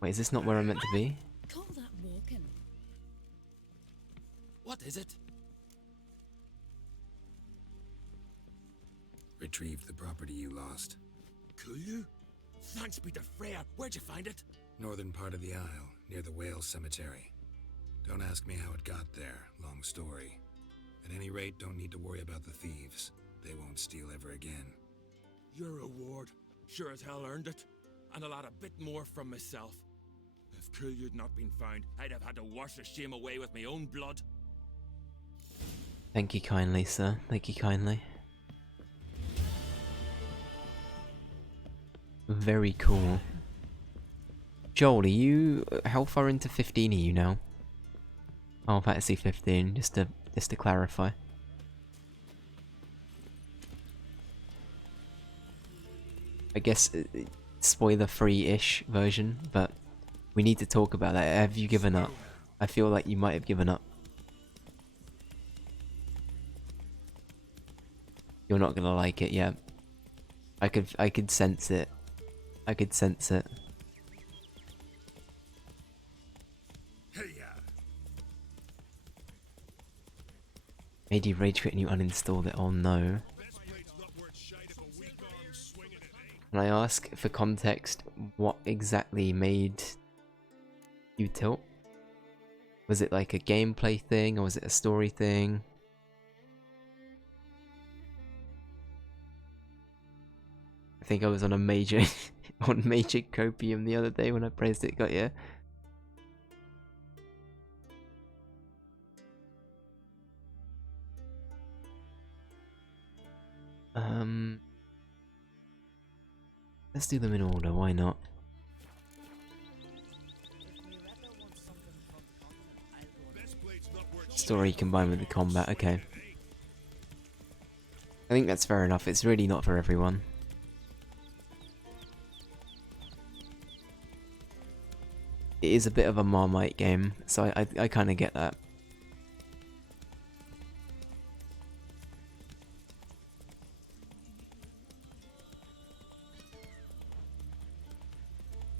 Wait, is this not where I'm meant to be? Call that walking. What is it? Retrieve the property you lost. Cool you? Thanks be to Freya. Where'd you find it? Northern part of the Isle, near the whale cemetery. Don't ask me how it got there, long story. At any rate, don't need to worry about the thieves. They won't steal ever again. Your reward sure as hell earned it, and a lot a bit more from myself. If Kulyu'd not been found, I'd have had to wash the shame away with my own blood. Thank you kindly, sir. Thank you kindly. Very cool. Joel, are you... how far into 15 are you now? Oh, Fantasy 15, just to clarify. I guess spoiler-free-ish version, but we need to talk about that. Have you given up? I feel like you might have given up. You're not gonna like it, yeah. I could sense it. I could sense it. Made you rage quit and you uninstalled it. Oh no. Can I ask for context what exactly made you tilt? Was it like a gameplay thing or was it a story thing? think I was on a major on major copium the other day when I praised it. Got you. Let's do them in order. Why not? Story combined with the combat. Okay. I think that's fair enough. It's really not for everyone. It is a bit of a Marmite game, so I kind of get that.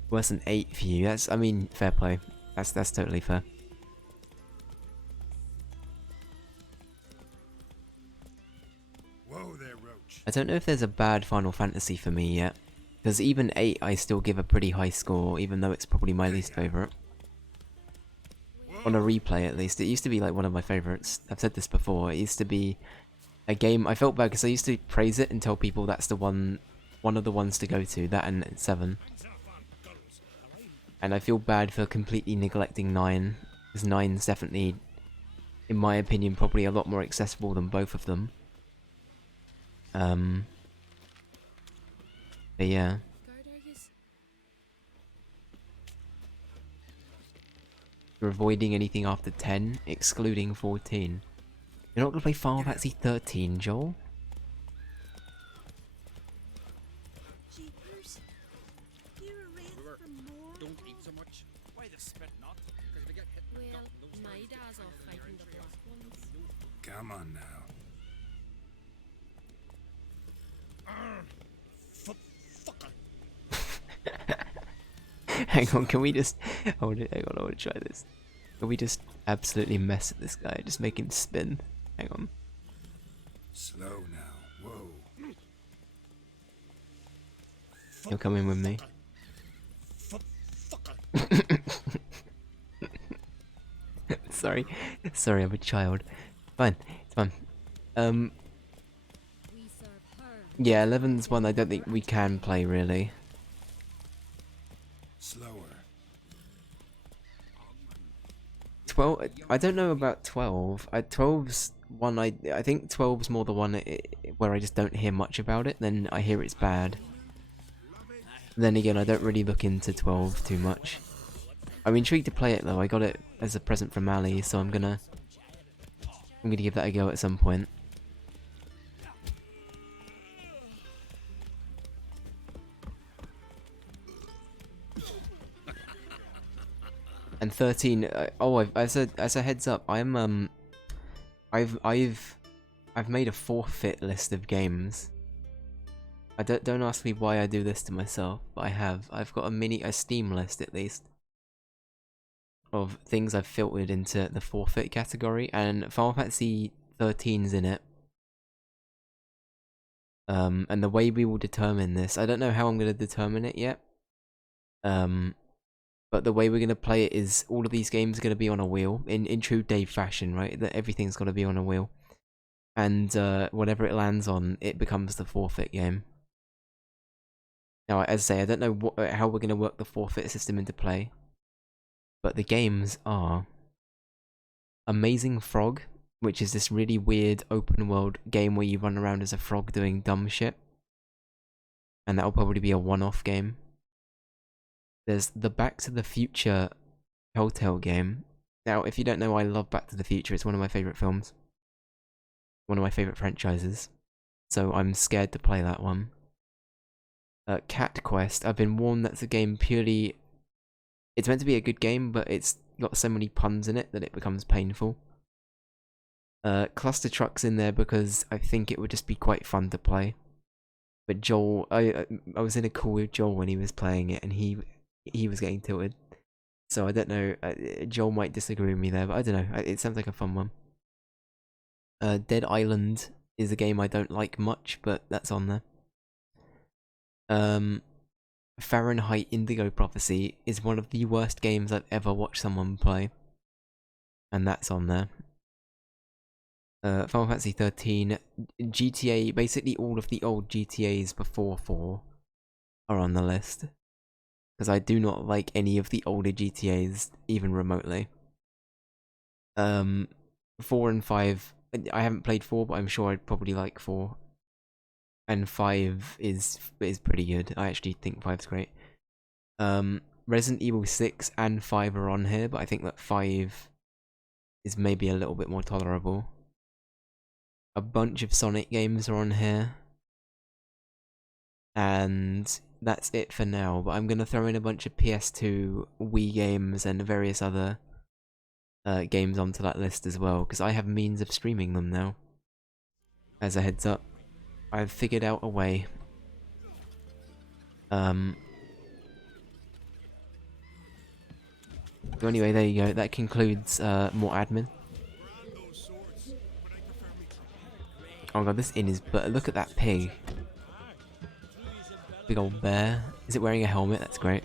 Worse than 8 for you. That's, I mean, fair play. That's totally fair. Whoa there, Roach. I don't know if there's a bad Final Fantasy for me yet. Because even 8 I still give a pretty high score, even though it's probably my least favourite. On a replay at least. It used to be like one of my favourites. I've said this before. It used to be a game... I felt bad because I used to praise it and tell people that's the one of the ones to go to. That and 7. And I feel bad for completely neglecting 9. Because 9's definitely, in my opinion, probably a lot more accessible than both of them. But yeah. You're avoiding anything after 10, excluding 14. You're not gonna play Final Fantasy 13, Joel? Don't eat so much. Why the spit not? Because if you get hit in the gut and those my herrings get dad's off tangled in your fighting the entrails, black ones. Come on now. Hang on, can we just... hang on, I wanna try this. Can we just absolutely mess with this guy? Just make him spin. Hang on. Slow now. Whoa. You're coming with me. Sorry. Sorry, I'm a child. Fine. It's fine. We serve her. Yeah, 11's one I don't think we can play, really. Slower. 12... I don't know about 12. 12's one I think 12's more the one where I just don't hear much about it, then I hear it's bad. Then again, I don't really look into 12 too much. I'm intrigued to play it though. I got it as a present from Ali, so I'm gonna give that a go at some point. And 13. As a heads up, I'm I've made a forfeit list of games. Don't ask me why I do this to myself, but I have. I've got a Steam list at least of things I've filtered into the forfeit category, and Final Fantasy 13's in it. And the way we will determine this, I don't know how I'm going to determine it yet. But the way we're going to play it is all of these games are going to be on a wheel, in true Dave fashion, right? That everything's got to be on a wheel. And whatever it lands on, it becomes the forfeit game. Now, as I say, I don't know how we're going to work the forfeit system into play. But the games are Amazing Frog, which is this really weird open world game where you run around as a frog doing dumb shit. And that'll probably be a one-off game. There's the Back to the Future Telltale game. Now, if you don't know, I love Back to the Future. It's one of my favourite films. One of my favourite franchises. So I'm scared to play that one. Cat Quest. I've been warned that's a game purely... It's meant to be a good game, but it's got so many puns in it that it becomes painful. Cluster Truck's in there because I think it would just be quite fun to play. But Joel... I was in a call with Joel when he was playing it, and he was getting tilted. So I don't know, Joel might disagree with me there, but I don't know, it sounds like a fun one. Dead Island is a game I don't like much, but that's on there. Fahrenheit Indigo Prophecy is one of the worst games I've ever watched someone play. And that's on there. Final Fantasy 13, GTA, basically all of the old GTAs before 4 are on the list. Because I do not like any of the older GTAs, even remotely. 4 and 5, I haven't played 4, but I'm sure I'd probably like 4. And 5 is pretty good. I actually think 5's great. Resident Evil 6 and 5 are on here, but I think that 5 is maybe a little bit more tolerable. A bunch of Sonic games are on here. And that's it for now, but I'm gonna throw in a bunch of PS2, Wii games, and various other games onto that list as well, because I have means of streaming them now. As a heads up, I've figured out a way. So anyway, there you go. That concludes more admin. Oh god, this inn is... But look at that pig. Big old bear. Is it wearing a helmet? That's great.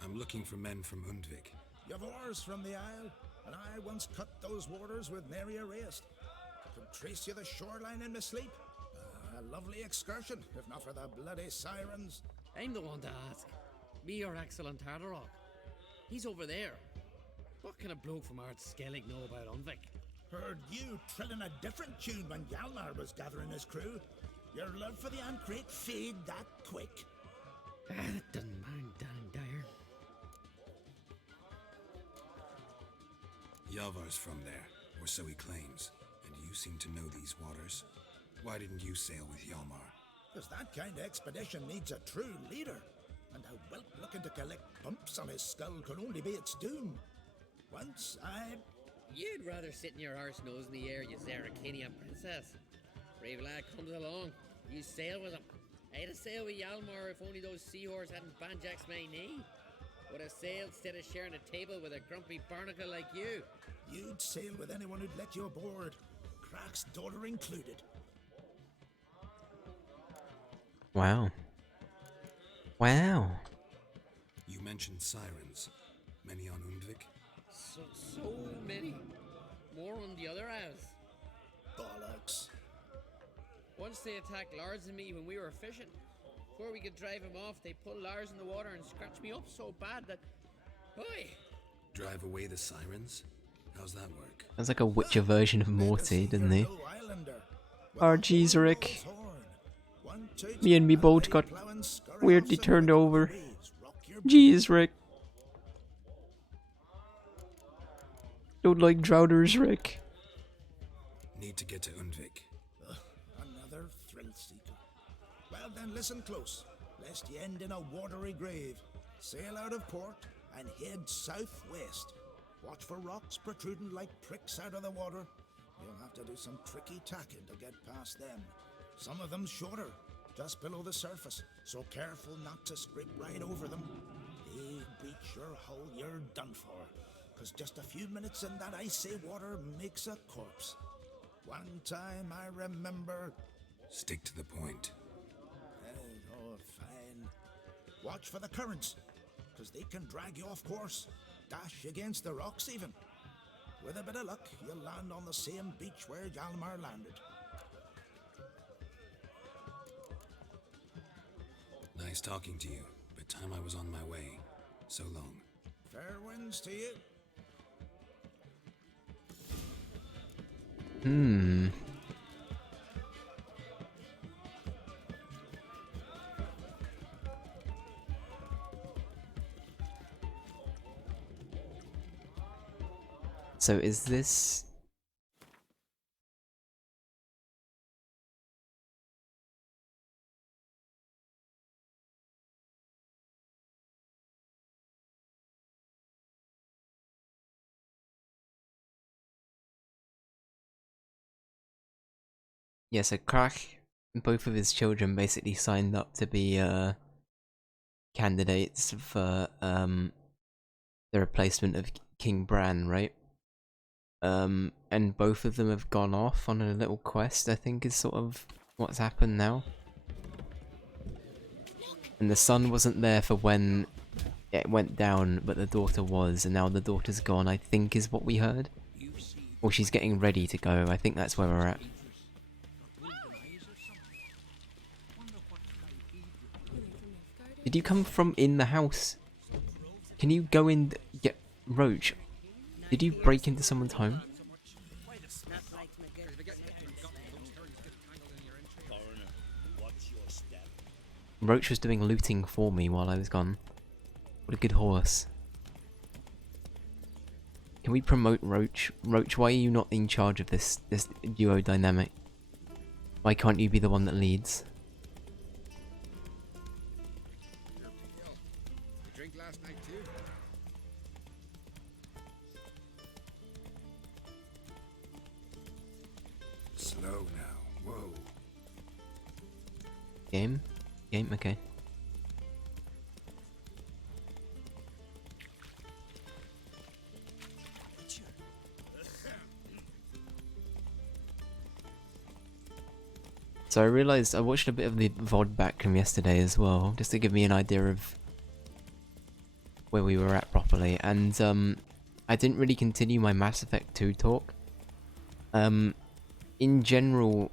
I'm looking for men from Undvik. You've oars from the Isle, and I once cut those waters with nary a rest. Could trace you the shoreline in my sleep. A lovely excursion, if not for the bloody sirens. I'm the one to ask. Me or Axel and Tartarock. He's over there. What can a bloke from Art Skellig know about Unvik? Heard you trilling a different tune when Hjalmar was gathering his crew. Your love for the Ancrate fade that quick. It doesn't mind Dan Dyer. Yavar's from there, or so he claims, and you seem to know these waters. Why didn't you sail with Hjalmar? Because that kind of expedition needs a true leader, and a whelp looking to collect bumps on his skull could only be its doom. Once You'd rather sit in your arse nose in the air, you Zarakinian princess. Brave lad comes along, you sail with him. I'd have sailed with Hjalmar if only those seahorses hadn't banjaxed my knee. Would have sailed instead of sharing a table with a grumpy barnacle like you. You'd sail with anyone who'd let you aboard, Crack's daughter included. Wow. Wow. You mentioned sirens. Many on Undvik? So many. More on the other house. Bollocks. Once they attacked Lars and me when we were fishing. Before we could drive him off, they pulled Lars in the water and scratched me up so bad that... Oi! Drive away the sirens? How's that work? Sounds like a Witcher version of Morty, doesn't he? Oh jeez, Rick. Me and me boat got weirdly turned over. Jeez, Rick. Don't like drowners, Rick. Need to get to Undvik. Another thrill seeker. Well then, listen close, lest you end in a watery grave. Sail out of port and head southwest. Watch for rocks protruding like pricks out of the water. You'll have to do some tricky tacking to get past them. Some of them shorter, just below the surface, so careful not to scrape right over them. They breach your hull, you're done for. Cause just a few minutes in that icy water makes a corpse. One time I remember... Stick to the point. Oh, fine. Watch for the currents, cause they can drag you off course. Dash against the rocks even. With a bit of luck, you'll land on the same beach where Hjalmar landed. Nice talking to you, but time I was on my way. So long. Fair winds to you. So is this... Yeah, so Crack and both of his children basically signed up to be candidates for the replacement of King Bran, right? And both of them have gone off on a little quest, I think is sort of what's happened now. And the son wasn't there for when it went down, but the daughter was, and now the daughter's gone, I think is what we heard. Or she's getting ready to go, I think that's where we're at. Did you come from in the house? Can you go in, get Roach? Did you break into someone's home? Roach was doing looting for me while I was gone. What a good horse. Can we promote Roach? Roach, why are you not in charge of this duo dynamic? Why can't you be the one that leads? You drink last night too? Slow now. Whoa. Game? Game? Okay. So I realised I watched a bit of the VOD back from yesterday as well, just to give me an idea of where we were at properly, and I didn't really continue my Mass Effect 2 talk. In general,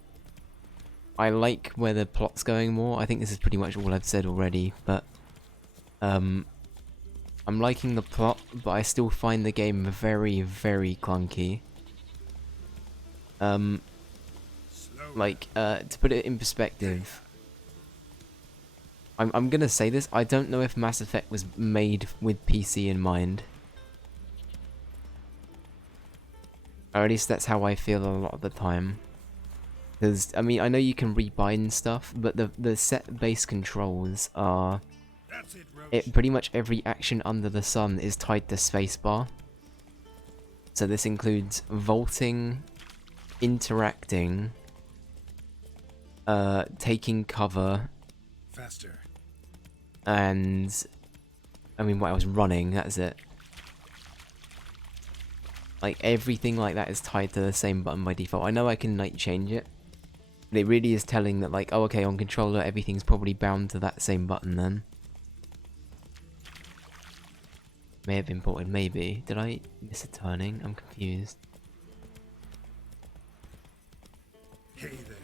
I like where the plot's going more. I think this is pretty much all I've said already, but I'm liking the plot, but I still find the game very, very clunky. Like, to put it in perspective, I'm gonna say this, I don't know if Mass Effect was made with PC in mind. Or at least that's how I feel a lot of the time. Because, I mean, I know you can rebind stuff, but the set-based controls are... pretty much every action under the sun is tied to spacebar. So this includes vaulting, interacting, taking cover, Faster. and... I mean, what, I was running, that's it. Like, everything like that is tied to the same button by default. I know I can, like, change it. But it really is telling that, like, oh, okay, on controller, everything's probably bound to that same button then. May have imported, maybe. Did I miss a turning? I'm confused. Hey there.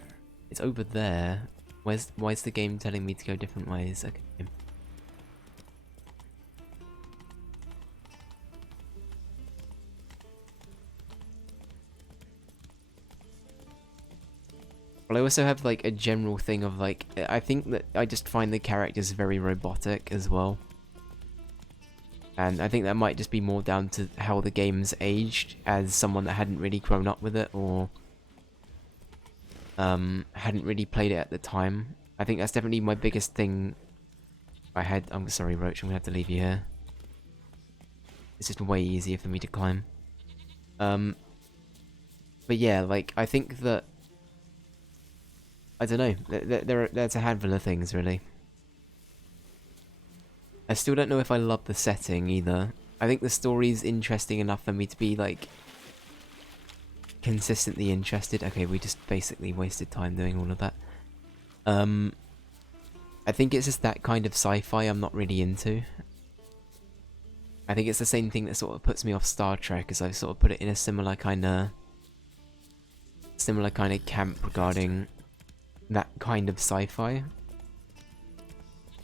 It's over there. Why is the game telling me to go different ways? Okay. Well, I also have, like, a general thing of, like, I think that I just find the characters very robotic as well. And I think that might just be more down to how the game's aged as someone that hadn't really grown up with it or hadn't really played it at the time. I think that's definitely my biggest thing I had. I'm sorry, Roach, I'm gonna have to leave you here. It's just way easier for me to climb. But yeah, like, I think that I don't know. There's a handful of things, really. I still don't know if I love the setting, either. I think the story's interesting enough for me to be, like, consistently interested. Okay, we just basically wasted time doing all of that. I think it's just that kind of sci-fi I'm not really into. I think it's the same thing that sort of puts me off Star Trek, as I've sort of put it in a similar kind of camp regarding that kind of sci-fi.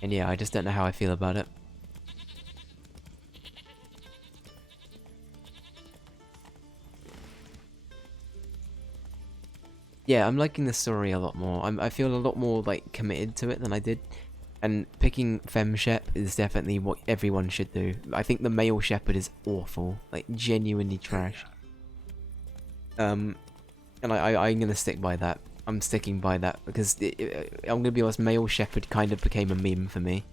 And yeah, I just don't know how I feel about it. Yeah, I'm liking the story a lot more. I feel a lot more, like, committed to it than I did. And picking FemShep is definitely what everyone should do. I think the male shepherd is awful. Like, genuinely trash. And I'm gonna stick by that. I'm sticking by that because I'm gonna be honest, male shepherd kind of became a meme for me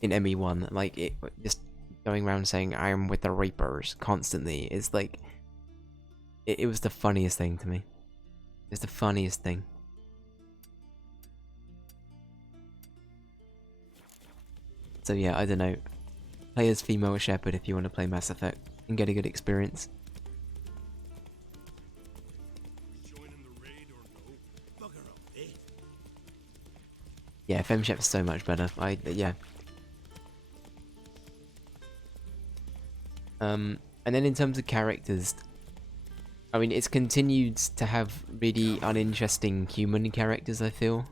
in ME1. Like, it just going around saying I am with the Reapers constantly is like it was the funniest thing to me. It's the funniest thing. So yeah, I don't know. Play as female Shepherd if you want to play Mass Effect and get a good experience. Yeah, Fem Shep's so much better. Yeah. And then in terms of characters, I mean, it's continued to have really uninteresting human characters, I feel.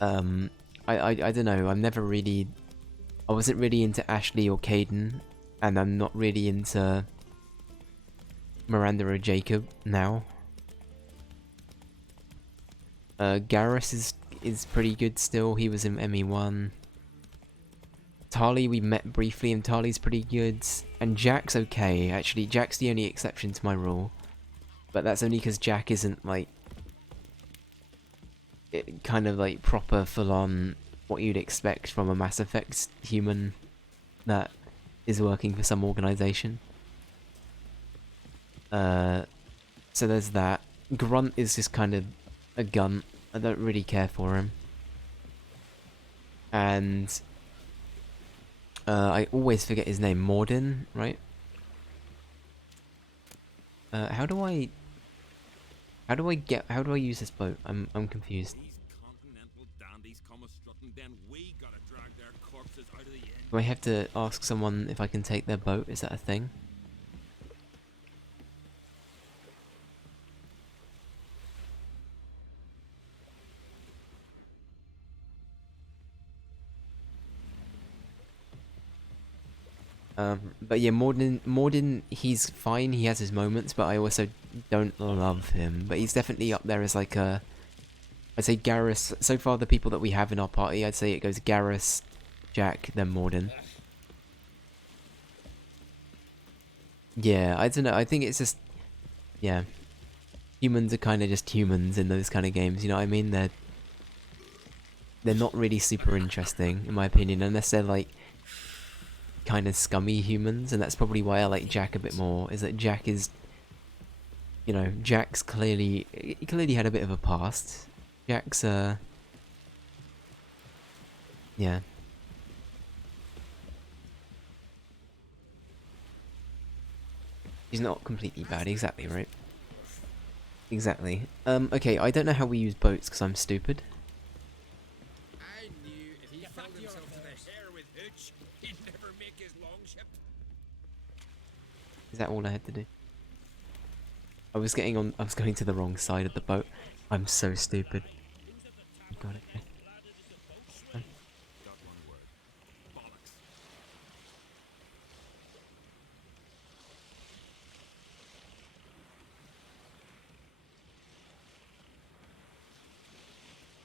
I don't know, I wasn't really into Ashley or Caden, and I'm not really into Miranda or Jacob now. Garrus is pretty good still, he was in ME1. Tali we met briefly and Tali's pretty good. And Jack's okay, actually. Jack's the only exception to my rule. But that's only because Jack isn't like... kind of like proper full-on what you'd expect from a Mass Effect human that is working for some organisation. So there's that. Grunt is just kind of a gunt. I don't really care for him. And... I always forget his name. Morden, right? How do I use this boat? I'm confused. Do I have to ask someone if I can take their boat? Is that a thing? But yeah, Morden, he's fine, he has his moments, but I also don't love him. But he's definitely up there as like a... I'd say Garrus, so far the people that we have in our party, I'd say it goes Garrus, Jack, then Morden. Yeah, I don't know, I think it's just... Yeah. Humans are kind of just humans in those kind of games, you know what I mean? They're not really super interesting, in my opinion, unless they're like... kind of scummy humans, and that's probably why I like Jack a bit more, is that Jack is, you know, Jack's clearly had a bit of a past. Jack's yeah. He's not completely bad, exactly, right? Exactly. Okay, I don't know how we use boats because I'm stupid. I knew if he filled himself to the hair with hooch, he'd never make his longship. Is that all I had to do? I was going to the wrong side of the boat. I'm so stupid. Got it. Okay.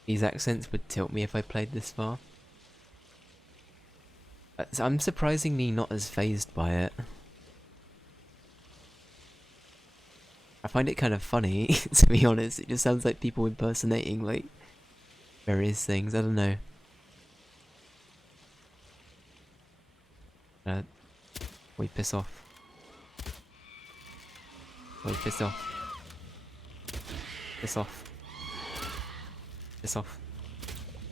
These accents would tilt me if I played this far. I'm surprisingly not as phased by it. I find it kind of funny, to be honest. It just sounds like people impersonating, like, various things. I don't know. Wait, piss off. Wait, piss off. Piss off. Piss off.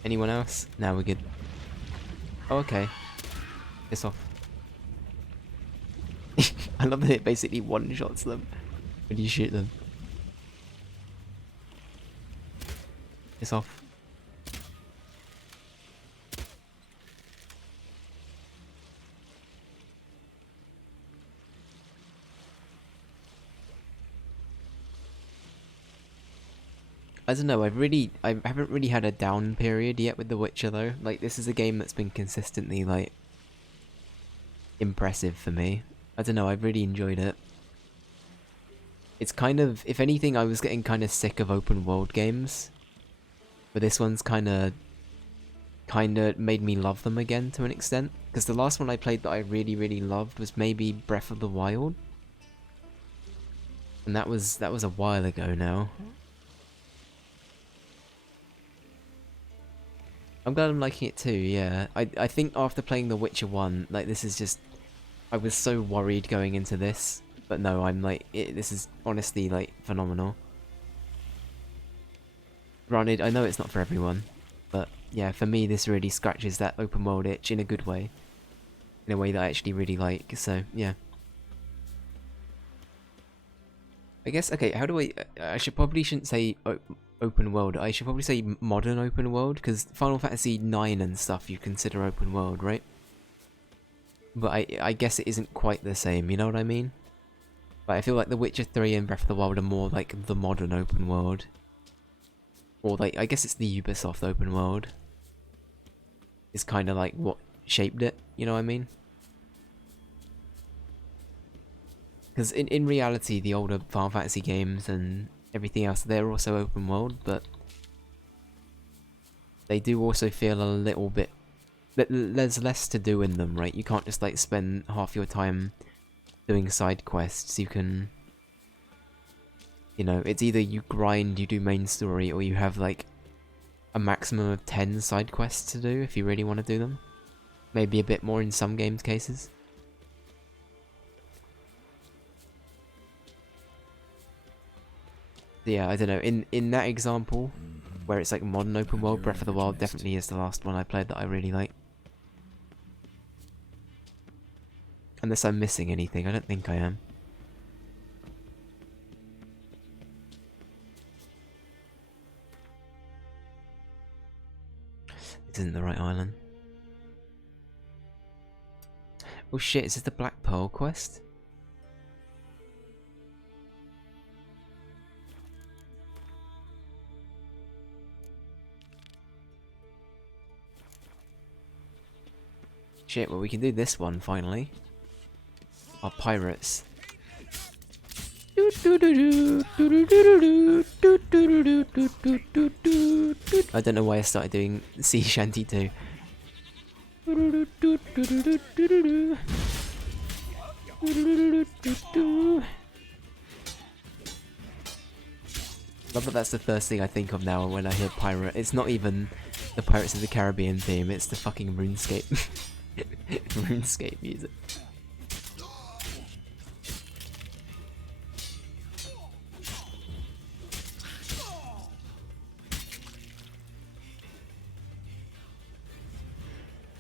Anyone else? Now we're good. Oh, okay. Piss off. I love that it basically one-shots them when you shoot them. Piss off. I don't know, I haven't really had a down period yet with The Witcher though. Like, this is a game that's been consistently, like, impressive for me. I don't know, I've really enjoyed it. It's kind of, if anything, I was getting kind of sick of open world games. But this one's kind of made me love them again to an extent. Because the last one I played that I really, really loved was maybe Breath of the Wild. And that was a while ago now. I'm glad I'm liking it too, yeah. I think after playing The Witcher 1, like, this is just... I was so worried going into this. But no, I'm like, this is honestly, like, phenomenal. Granted, I know it's not for everyone. But yeah, for me this really scratches that open world itch in a good way. In a way that I actually really like, so yeah. I guess, okay, how do I probably shouldn't say open world, I should probably say modern open world, because Final Fantasy 9 and stuff you consider open world, right? But I guess it isn't quite the same, you know what I mean? But I feel like The Witcher 3 and Breath of the Wild are more like the modern open world. Or like, I guess it's the Ubisoft open world. It's kind of like what shaped it, you know what I mean? Because in reality, the older Final Fantasy games and everything else, they're also open world, but they do also feel a little bit... There's less to do in them, right? You can't just like spend half your time doing side quests. You can... You know, it's either you grind, you do main story, or you have like a maximum of 10 side quests to do if you really want to do them. Maybe a bit more in some games cases. Yeah, I don't know, in that example, where it's like modern open world, Breath of the Wild definitely is the last one I played that I really like. Unless I'm missing anything, I don't think I am. This isn't the right island. Oh shit, is this the Black Pearl quest? Shit, well we can do this one finally. Our pirates. I don't know why I started doing sea shanty too. Love that that's the first thing I think of now when I hear pirate. It's not even the Pirates of the Caribbean theme, it's the fucking RuneScape. RuneScape music.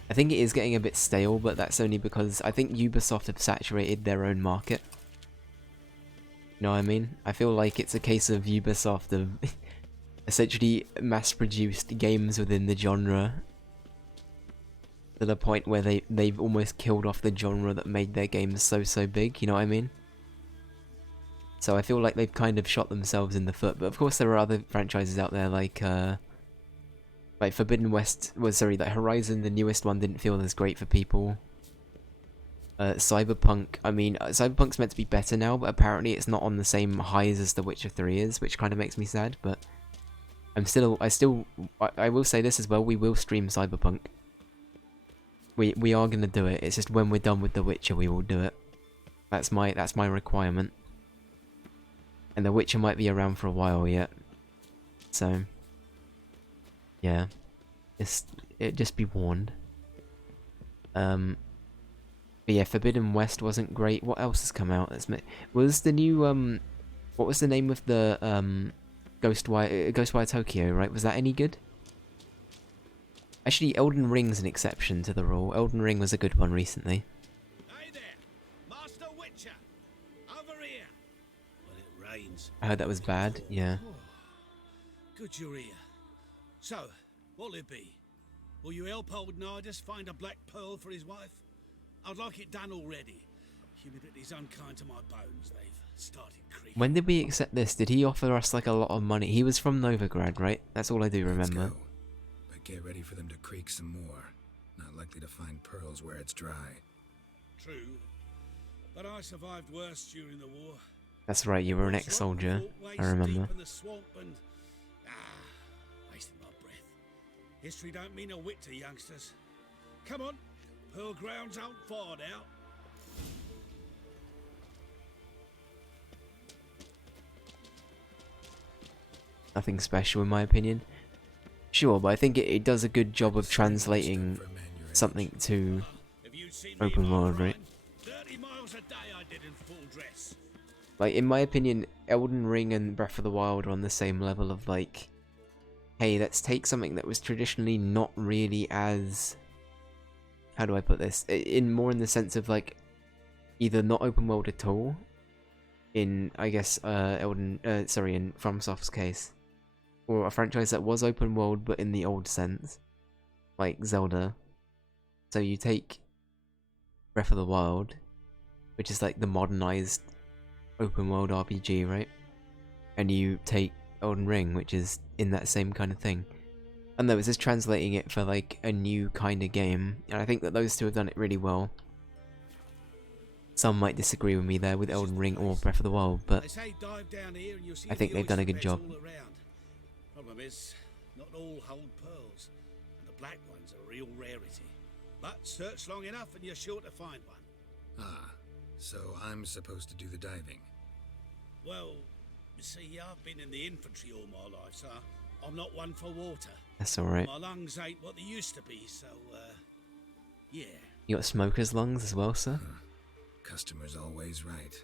I think it is getting a bit stale, but that's only because I think Ubisoft have saturated their own market. You know what I mean? I feel like it's a case of Ubisoft have essentially mass-produced games within the genre to the point where they've almost killed off the genre that made their games so big, you know what I mean? So I feel like they've kind of shot themselves in the foot, but of course there are other franchises out there like Forbidden West, that Horizon, the newest one, didn't feel as great for people. Cyberpunk, I mean, Cyberpunk's meant to be better now, but apparently it's not on the same highs as The Witcher 3 is, which kind of makes me sad, but I will say this as well, we will stream Cyberpunk. We are gonna do it, it's just when we're done with The Witcher we will do it. That's my requirement. And The Witcher might be around for a while yet. So yeah. Just be warned. But yeah, Forbidden West wasn't great. What else has come out? Was the new what was the name of the Ghostwire Tokyo, right? Was that any good? Actually, Elden Ring's an exception to the rule. Elden Ring was a good one recently. Hey there, Master Witcher, over here. Well, it rains. I heard that was bad. Yeah. Good you're here. So, what'll it be? Will you help old Nidus find a black pearl for his wife? I'd like it done already. Humidity's unkind to my bones. They've started creeping. When did we accept this? Did he offer us like a lot of money? He was from Novigrad, right? That's all I do remember. Let's go. But get ready for them to creak some more. Not likely to find pearls where it's dry. True. But I survived worse during the war. That's right, you were an ex-soldier. I remember. Wasting my breath. History don't mean a whit to youngsters. Come on, pearl grounds aren't far now. Nothing special in my opinion. Sure, but I think it does a good job of translating something to open world, right? 30 miles a day I did in full dress. Like, in my opinion, Elden Ring and Breath of the Wild are on the same level of, like, hey, let's take something that was traditionally not really as, how do I put this? In more in the sense of like either not open world at all, in I guess in FromSoft's case, or a franchise that was open world but in the old sense, like Zelda. So you take Breath of the Wild, which is like the modernized open world RPG, right? And you take Elden Ring, which is in that same kind of thing. And though it's just translating it for like a new kind of game, and I think that those two have done it really well. Some might disagree with me there with Elden Ring or Breath of the Wild, but I think they've done a good job. Problem is, not all hold pearls, and the black one's a real rarity. But search long enough and you're sure to find one. Ah, so I'm supposed to do the diving. Well, you see, I've been in the infantry all my life, so I'm not one for water. That's alright. My lungs ain't what they used to be, so, yeah. You got smoker's lungs as well, sir? Customer's always right.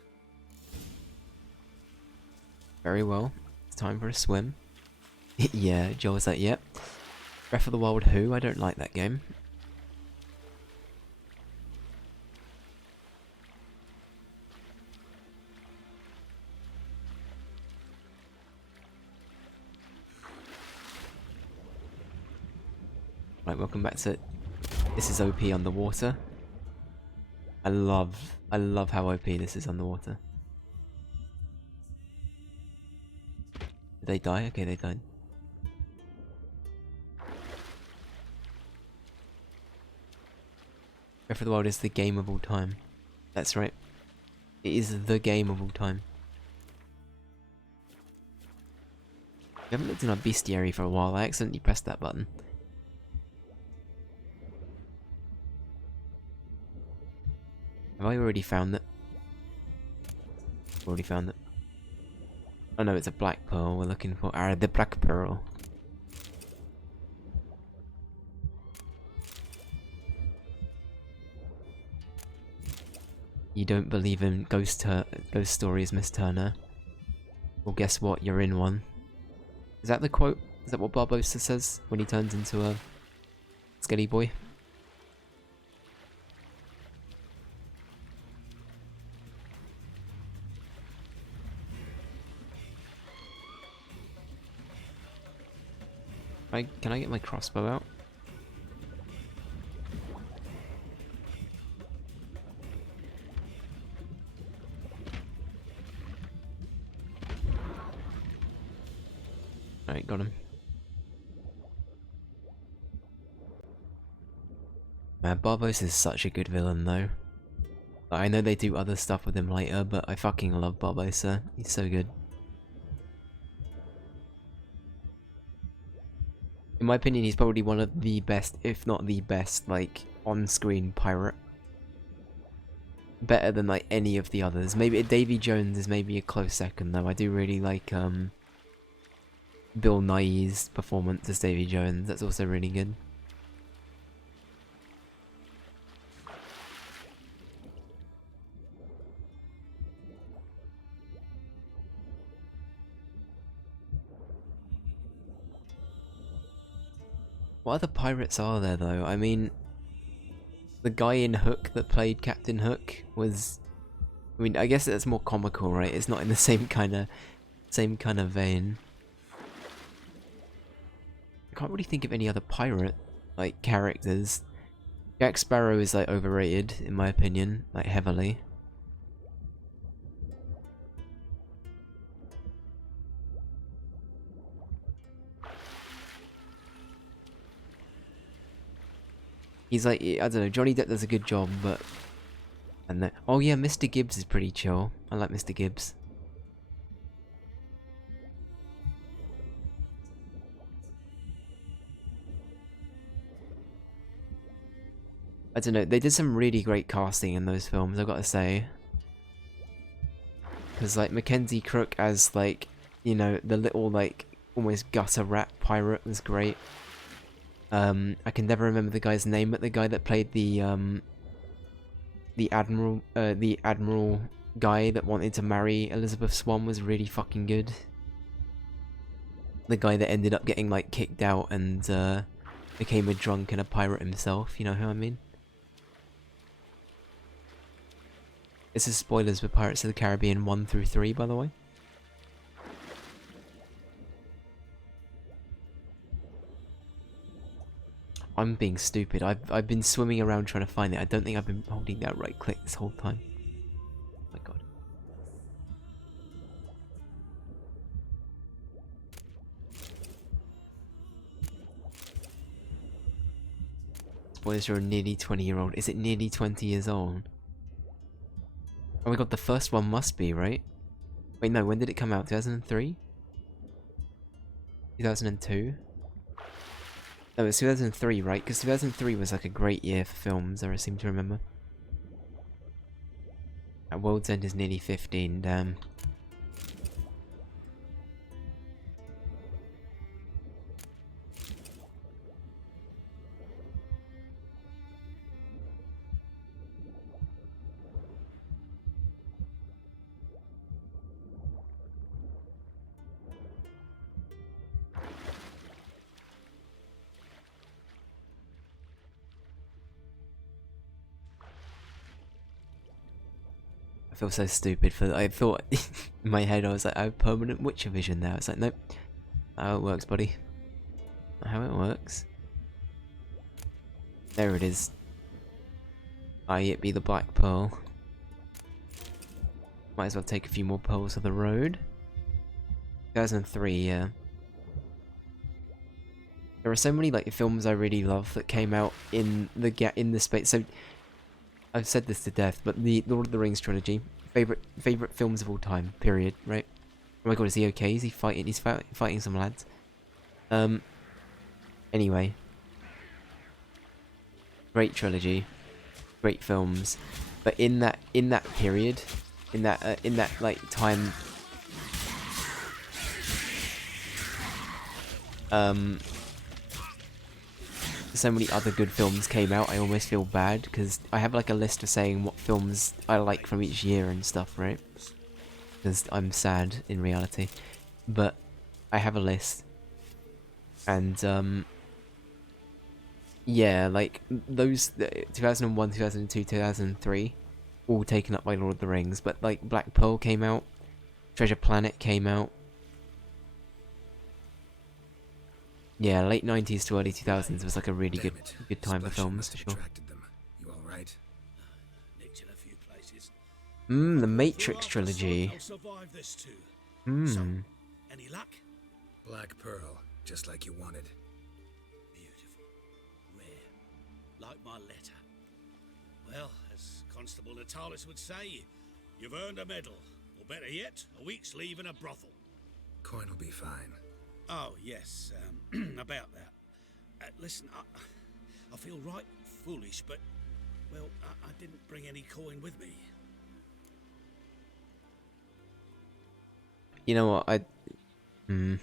Very well. It's time for a swim. Yeah, Joel was like, yep. Breath of the Wild who? I don't like that game. Right, welcome back to... This is OP underwater. I love how OP this is underwater. Did they die? Okay, they died. Breath of the Wild is the game of all time. That's right. It is the game of all time. We haven't looked in our bestiary for a while. I accidentally pressed that button. Have I already found it? Already found it. Oh no, it's a black pearl we're looking for. Ah, the black pearl. You don't believe in ghost stories, Miss Turner? Well, guess what? You're in one. Is that the quote? Is that what Barbosa says when he turns into a skelly boy? Can I get my crossbow out? Alright, got him. Man, Barbosa is such a good villain though. I know they do other stuff with him later, but I fucking love Barbosa. He's so good. In my opinion, he's probably one of the best, if not the best, like, on-screen pirate. Better than, like, any of the others. Maybe Davy Jones is maybe a close second, though. I do really like, Bill Nighy's performance as Davy Jones. That's also really good. What other pirates are there though? I mean, the guy in Hook that played Captain Hook was... I mean, I guess that's more comical, right? It's not in the same kind of vein. I can't really think of any other pirate, like, characters. Jack Sparrow is, like, overrated, in my opinion, like, heavily. He's like, I don't know, Johnny Depp does a good job, but... And then, oh yeah, Mr. Gibbs is pretty chill. I like Mr. Gibbs. I don't know, they did some really great casting in those films, I've got to say. Because, like, Mackenzie Crook as, like, you know, the little, like, almost gutter rat pirate was great. I can never remember the guy's name, but the guy that played the admiral guy that wanted to marry Elizabeth Swann was really fucking good. the guy that ended up getting like kicked out and became a drunk and a pirate himself, you know who I mean? This is spoilers for Pirates of the Caribbean 1 through 3, by the way. I'm being stupid. I've been swimming around trying to find it. I don't think I've been holding that right click this whole time. Oh my god. Spoilers, you're a nearly 20-year-old. Is it nearly 20 years old? Oh my god, the first one must be, right? Wait, no, when did it come out? 2003? 2002? No, it's 2003, right? Because 2003 was like a great year for films, I seem to remember. At World's End is nearly 15, damn. I feel so stupid for that. I thought in my head I was like, I have permanent Witcher vision now. It's like, nope. Not how it works, buddy. Not how it works. There it is. It be the Black Pearl. Might as well take a few more pearls of the road. 2003, yeah. There are so many like films I really love that came out in the space. So I've said this to death, but the Lord of the Rings trilogy, favorite films of all time. Period. Right? Oh my god, is he okay? Is he fighting? He's fighting some lads. Anyway, great trilogy, great films, but in that period, in that like time, so many other good films came out. I almost feel bad because I have like a list of saying what films I like from each year and stuff, right? Because I'm sad in reality, but I have a list, and yeah, like those 2001, 2002, 2003, all taken up by Lord of the Rings. But like Black Pearl came out, Treasure Planet came out. Yeah, late 90s to early 2000s was like a really good time for films, for sure. You all right? The Matrix trilogy. So, any luck? Black Pearl, just like you wanted. Beautiful. Rare. Like my letter. Well, as Constable Natalis would say, you've earned a medal. Or better yet, a week's leave in a brothel. Coin will be fine. Oh, yes, about that. Listen, I feel right foolish, but, well, I didn't bring any coin with me. You know what, do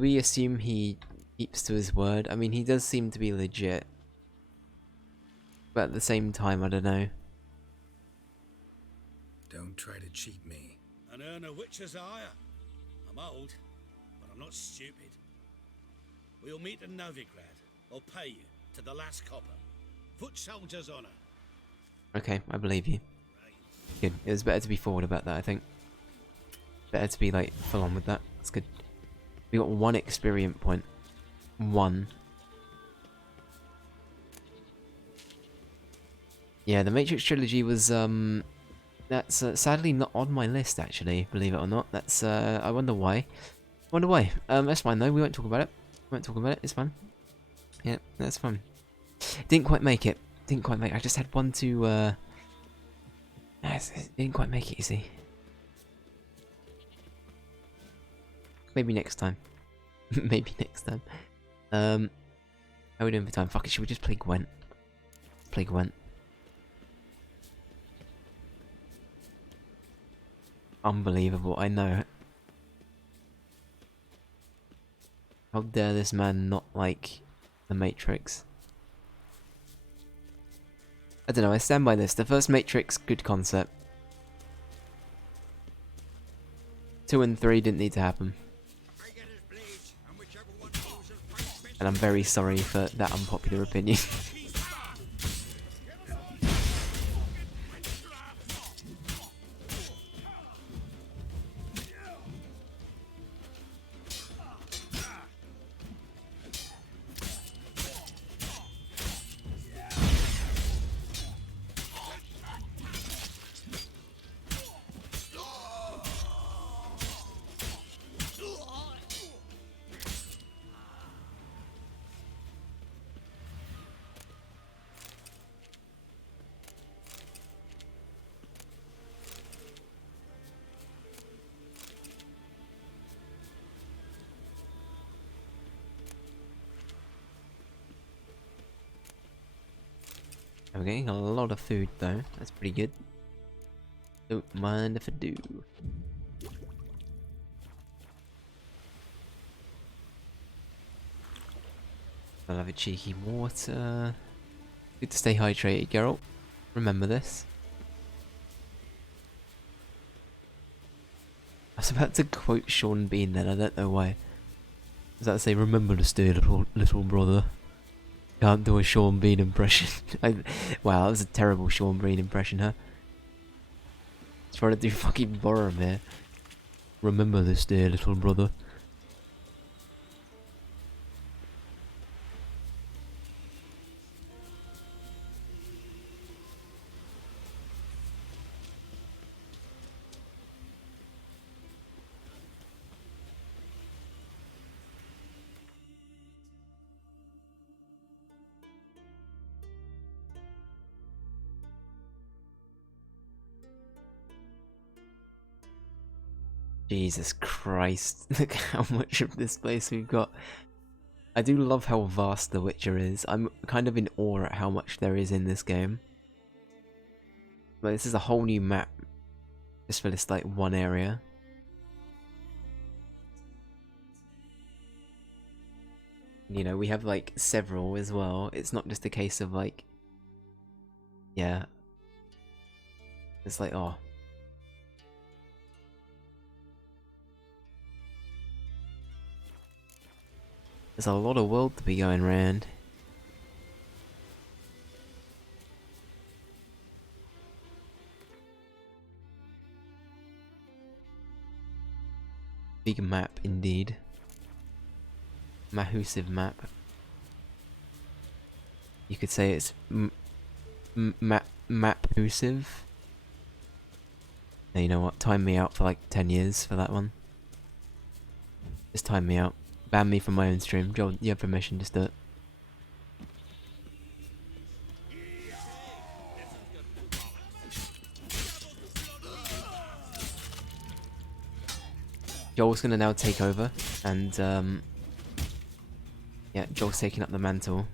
we assume he keeps to his word? I mean, he does seem to be legit. But at the same time, I don't know. Don't try to cheat me. And earn a witcher's ire. I'm old, but I'm not stupid. We'll meet in Novigrad. I'll pay you to the last copper. Foot soldier's honor. Okay, I believe you. Good. It was better to be forward about that, I think. Better to be, like, full on with that. That's good. We got 1 experience point. 1. Yeah, the Matrix trilogy was, that's sadly not on my list, actually, believe it or not. That's, I wonder why. That's fine, though. We won't talk about it. It's fine. Yeah, that's fine. Didn't quite make it. I just had one to, didn't quite make it, you see. Maybe next time. Maybe next time. How are we doing for time? Fuck it, should we just play Gwent? Play Gwent. Unbelievable, I know. How dare this man not like the Matrix? I don't know, I stand by this. The first Matrix, good concept. 2 and 3 didn't need to happen. And I'm very sorry for that unpopular opinion. I'm getting a lot of food though, that's pretty good. Don't mind if I do. I'll have a cheeky water. Good to stay hydrated, Geralt. Remember this. I was about to quote Sean Bean then, I don't know why. Was that to say, remember to stay little brother? Can't do a Sean Bean impression. Wow, that was a terrible Sean Bean impression, huh? Trying to do fucking Boromir. Remember this day, little brother. Jesus Christ, look how much of this place we've got. I do love how vast The Witcher is. I'm kind of in awe at how much there is in this game. But this is a whole new map, just for this like one area. You know, we have like several as well. It's not just a case of like, yeah. It's like, oh. There's a lot of world to be going around. Big map indeed. Mahusive map. You could say it's map-husive. Now, you know what? Time me out for like 10 years for that one. Just time me out. Ban me from my own stream. Joel, you have permission, just do it. Joel's gonna now take over, and yeah, Joel's taking up the mantle.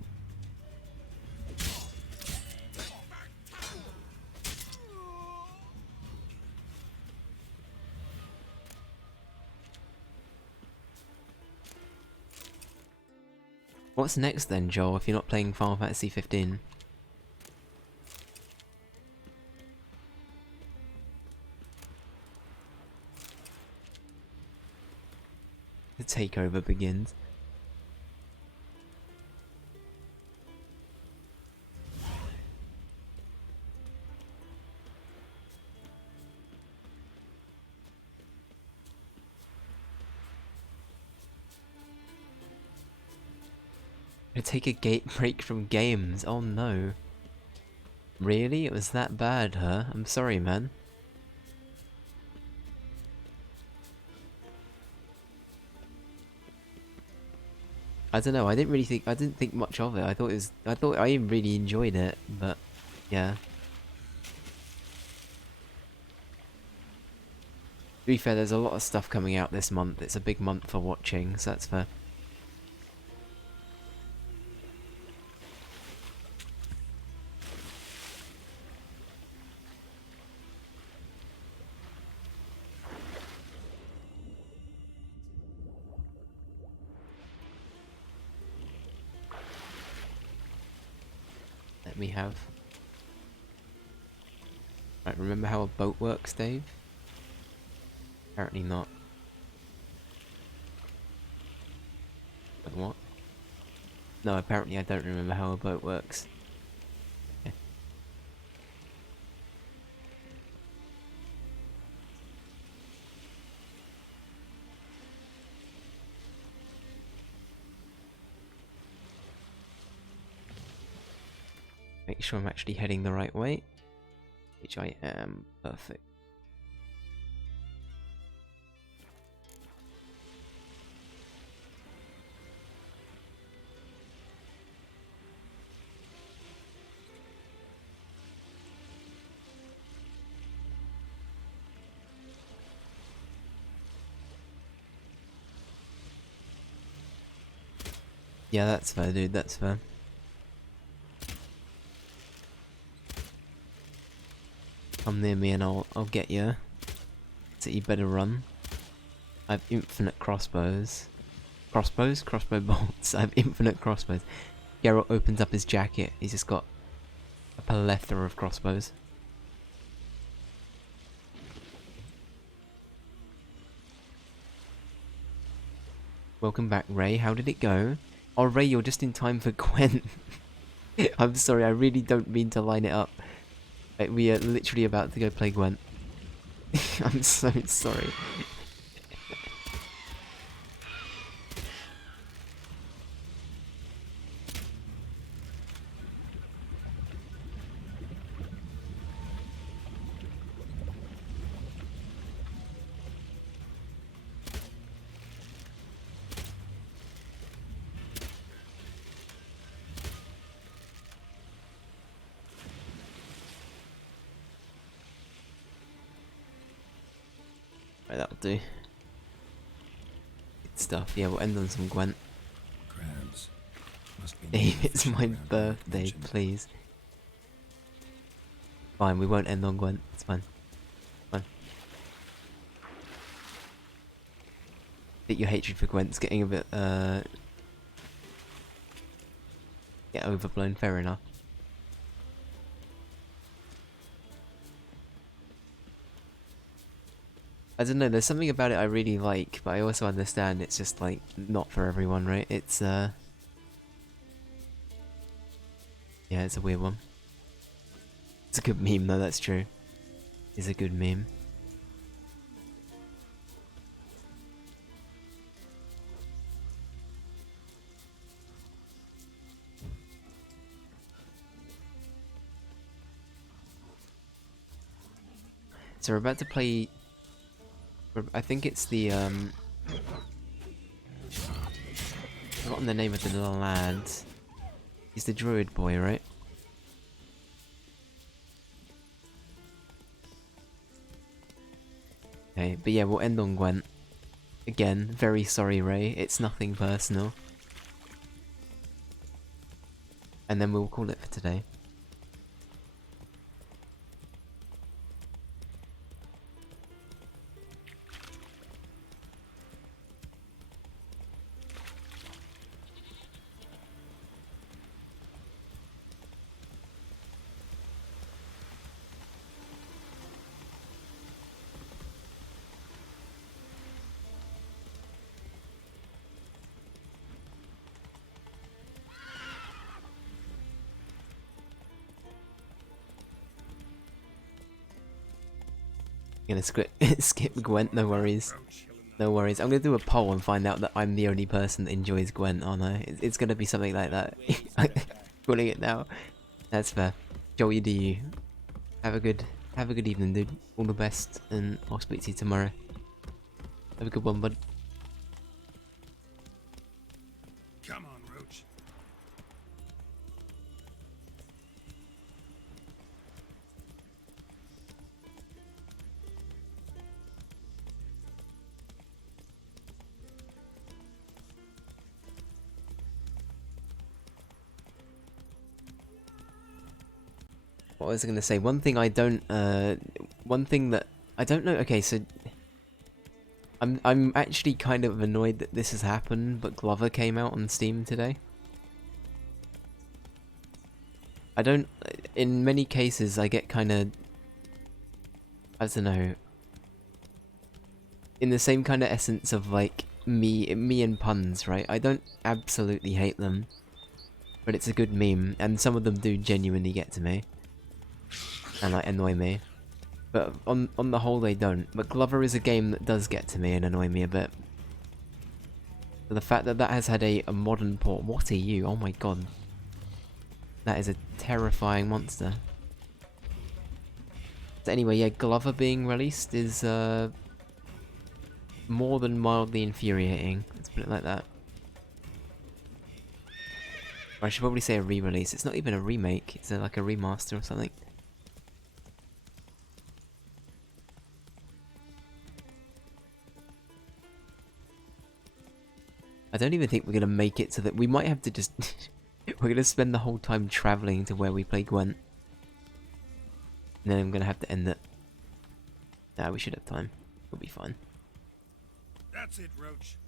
What's next then, Joel, if you're not playing Final Fantasy 15? The takeover begins. Take a gate break from games. Oh no. Really? It was that bad, huh? I'm sorry, man. I don't know. I didn't think much of it. I thought I really enjoyed it, but yeah. To be fair, there's a lot of stuff coming out this month. It's a big month for watching, so that's fair. we have? Right, remember how a boat works, Dave? Apparently not. But what? No, apparently I don't remember how a boat works. Okay. Make sure I'm actually heading the right way, which I am. Perfect. Yeah, that's fair, dude, that's fair. Come near me and I'll get you. So you better run. I have infinite crossbows. Crossbows? Crossbow bolts. I have infinite crossbows. Geralt opens up his jacket. He's just got a plethora of crossbows. Welcome back, Ray. How did it go? Oh, Ray, you're just in time for Gwent. I'm sorry, I really don't mean to line it up. We are literally about to go play Gwent. I'm so sorry. Right, that'll do. Good stuff. Yeah, we'll end on some Gwent. Crabs. Must be Dave, it's fishing my around birthday, mentioned. please. Fine, we won't end on Gwent. It's fine. Fine. Think your hatred for Gwent's getting a bit, get overblown, fair enough. I don't know, there's something about it I really like, but I also understand it's just, like, not for everyone, right? It's, yeah, it's a weird one. It's a good meme, though, that's true. It's a good meme. So we're about to play... I think it's the, I've forgotten the name of the lad. He's the druid boy, right? Okay, but yeah, we'll end on Gwent. Again, very sorry, Ray. It's nothing personal. And then we'll call it for today. Gonna skip Gwent, no worries. No worries. I'm gonna do a poll and find out that I'm the only person that enjoys Gwent, aren't I? It's gonna be something like that. Calling it now. That's fair. Joel, you do you. Have a good evening, dude. All the best, and I'll speak to you tomorrow. Have a good one, bud. Come on, Roach. What was I gonna say? One thing that I don't know. Okay, so I'm actually kind of annoyed that this has happened, but Glover came out on Steam today. I don't... In many cases, I get kind of... I don't know. In the same kind of essence of, like, me and puns, right? I don't absolutely hate them. But it's a good meme, and some of them do genuinely get to me. And, like, annoy me. But on the whole, they don't. But Glover is a game that does get to me and annoy me a bit. So the fact that that has had a modern port... What are you? Oh my god. That is a terrifying monster. So anyway, yeah, Glover being released is more than mildly infuriating. Let's put it like that. Or I should probably say a re-release. It's not even a remake. It's like a remaster or something. I don't even think we're gonna make it so that we might have to just... We're gonna spend the whole time travelling to where we play Gwent. And then I'm gonna have to end it. Nah, we should have time. We'll be fine. That's it, Roach.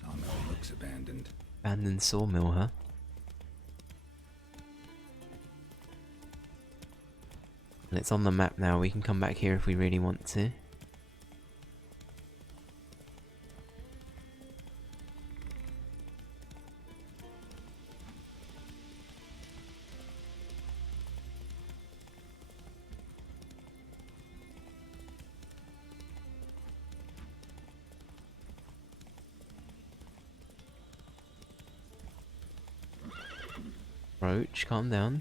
Sawmill looks abandoned. Abandoned sawmill, huh? And it's on the map now. We can come back here if we really want to. Roach, calm down.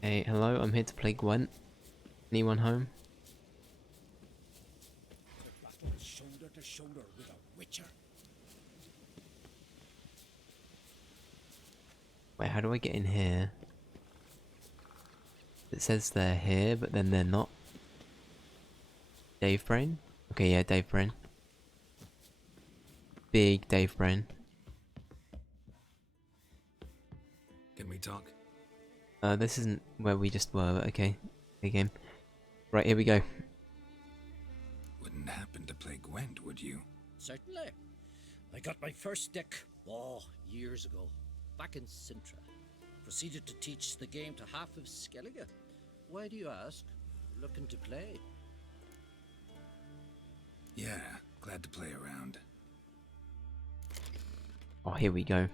Hey, hello, I'm here to play Gwent. Anyone home? To battle shoulder to shoulder with a witcher. Wait, how do I get in here? It says they're here, but then they're not. Dave Brain? Okay, yeah, Dave Brain. Big Dave Brain. Can we talk? This isn't where we just were, but okay. Okay, game. Right, here we go. Wouldn't happen to play Gwent, would you? Certainly. I got my first stick, years ago, back in Sintra. Proceeded to teach the game to half of Skellige. Why do you ask? Looking to play? Yeah, glad to play around. Oh, here we go.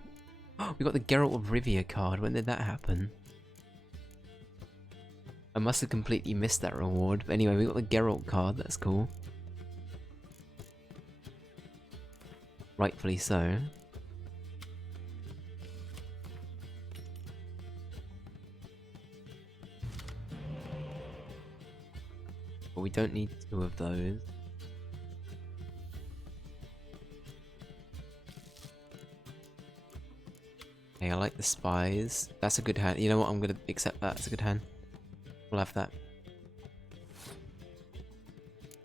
We got the Geralt of Rivia card. When did that happen? I must have completely missed that reward. But anyway, we got the Geralt card. That's cool. Rightfully so. But we don't need 2 of those. Okay, I like the spies. That's a good hand. You know what? I'm gonna accept that. It's a good hand. We'll have that.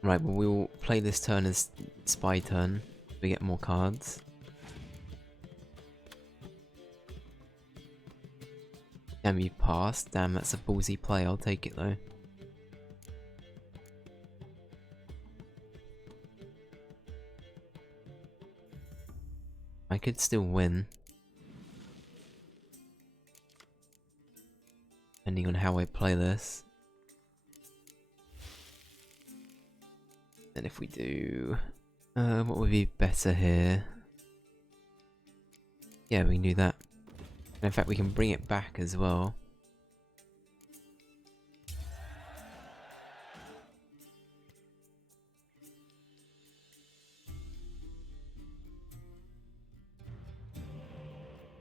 Right, well, we'll play this turn as spy turn. We get more cards. Damn, you passed. Damn, that's a ballsy play. I'll take it though. I could still win. Depending on how I play this. And if we do... what would be better here? Yeah, we can do that. And in fact, we can bring it back as well.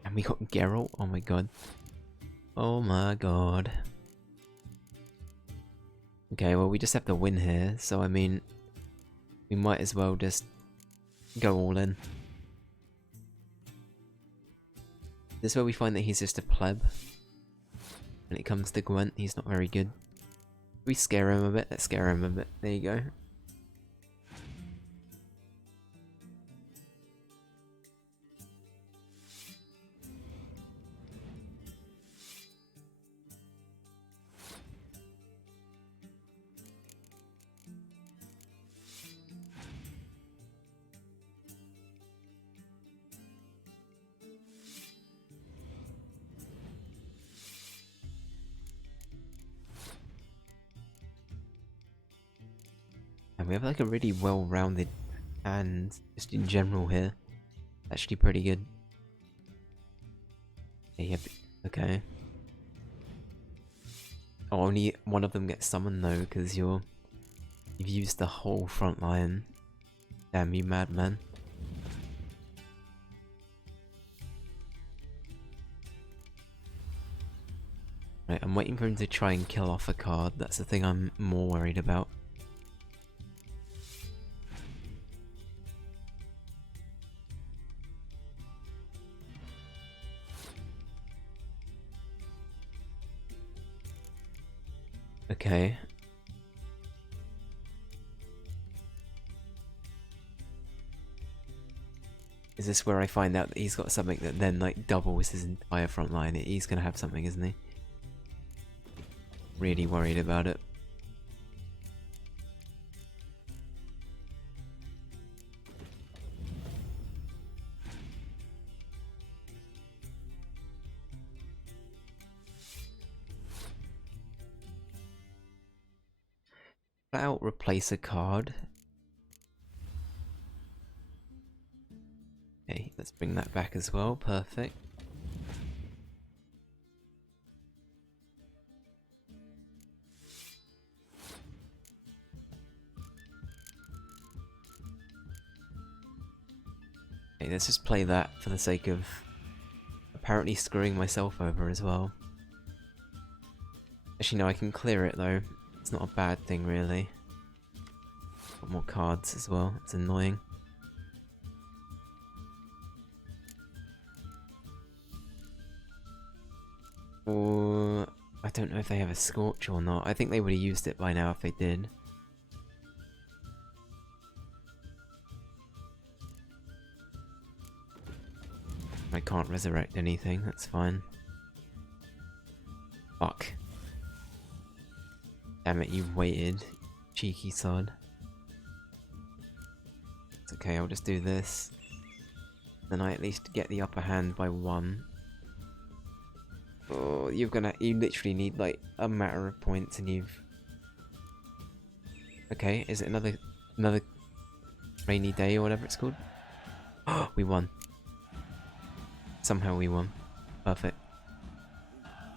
And we got Geralt. Oh my god. Oh my god. Okay, well we just have to win here, so I mean, we might as well just go all in. This is where we find that he's just a pleb. When it comes to Gwent, he's not very good. We scare him a bit? Let's scare him a bit. There you go. And we have like a really well-rounded hand just in general here. Actually pretty good. Yep. Okay. Oh, only one of them gets summoned though, because you've used the whole front line. Damn you, madman. Right, I'm waiting for him to try and kill off a card. That's the thing I'm more worried about. Okay. Is this where I find out that he's got something that then like doubles his entire front line? He's gonna have something, isn't he? Really worried about it. Out replace a card. Okay, let's bring that back as well. Perfect. Okay, let's just play that for the sake of apparently screwing myself over as well. Actually, no, I can clear it though. It's not a bad thing, really. Got more cards as well. It's annoying. Or I don't know if they have a Scorch or not. I think they would have used it by now if they did. I can't resurrect anything, that's fine. Fuck. Damn it, you waited. Cheeky sod. It's okay, I'll just do this. Then I at least get the upper hand by 1. Oh, you literally need like a matter of points and you've... Okay, is it another rainy day or whatever it's called? Oh, we won. Somehow we won. Perfect.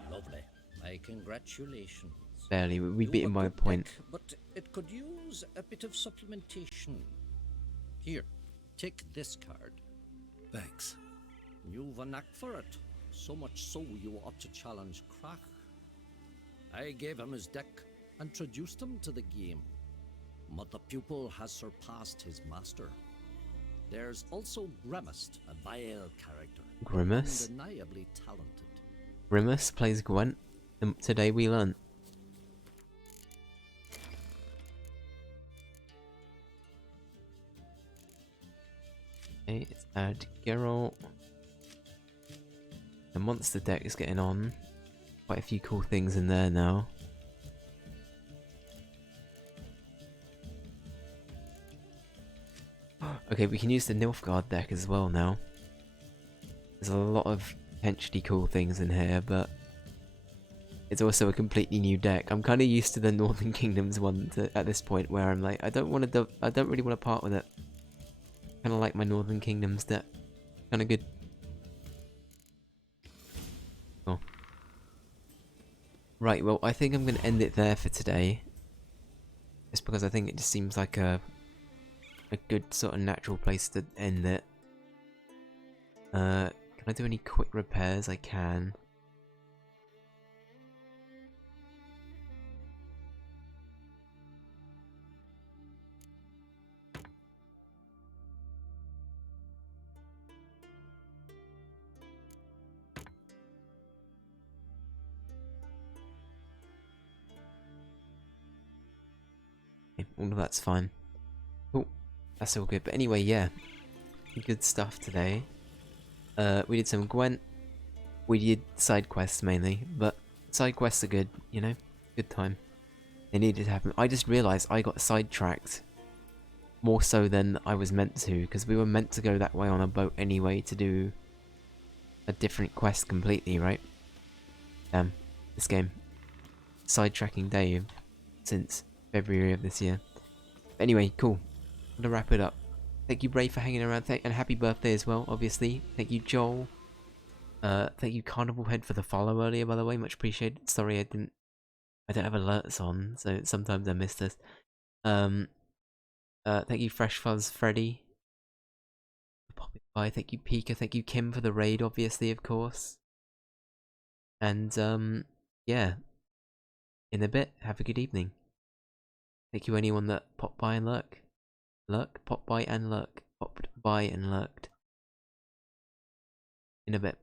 Lovely. My congratulations. Barely, we beat him by a point. Deck, but it could use a bit of supplementation. Here, take this card. Thanks. You've a knack for it. So much so you ought to challenge Krach. I gave him his deck, introduced him to the game. But the pupil has surpassed his master. There's also Grimace, a vile character. Grimace? Undeniably talented. Grimace plays Gwent. Today we learned. Okay, let's add Geralt. The monster deck is getting on. Quite a few cool things in there now. Okay, we can use the Nilfgaard deck as well now. There's a lot of potentially cool things in here, but it's also a completely new deck. I'm kind of used to the Northern Kingdoms one at this point, where I'm like, I don't really want to part with it. Kind of like my Northern Kingdoms deck. Kind of good. Cool. Right, well, I think I'm going to end it there for today. Just because I think it just seems like a good sort of natural place to end it. Can I do any quick repairs? I can. Okay, all of that's fine. Cool. That's all good. But anyway, yeah. Good stuff today. We did some Gwent. We did side quests mainly, but side quests are good, you know? Good time. They needed to happen. I just realised I got sidetracked. More so than I was meant to, because we were meant to go that way on a boat anyway to do a different quest completely, right? Damn. This game. Sidetracking Dave since February of this year. Anyway, cool. I'm gonna wrap it up. Thank you, Bray, for hanging around. And happy birthday as well, obviously. Thank you, Joel. Thank you, Carnival Head, for the follow earlier, by the way. Much appreciated. Sorry, I don't have alerts on, so sometimes I miss this. Thank you, Fresh Fuzz Freddy, for popping by. Thank you, Pika. Thank you, Kim, for the raid, obviously, of course. And, yeah. In a bit, have a good evening. Thank you, anyone that popped by and lurked. Popped by and lurked. In a bit.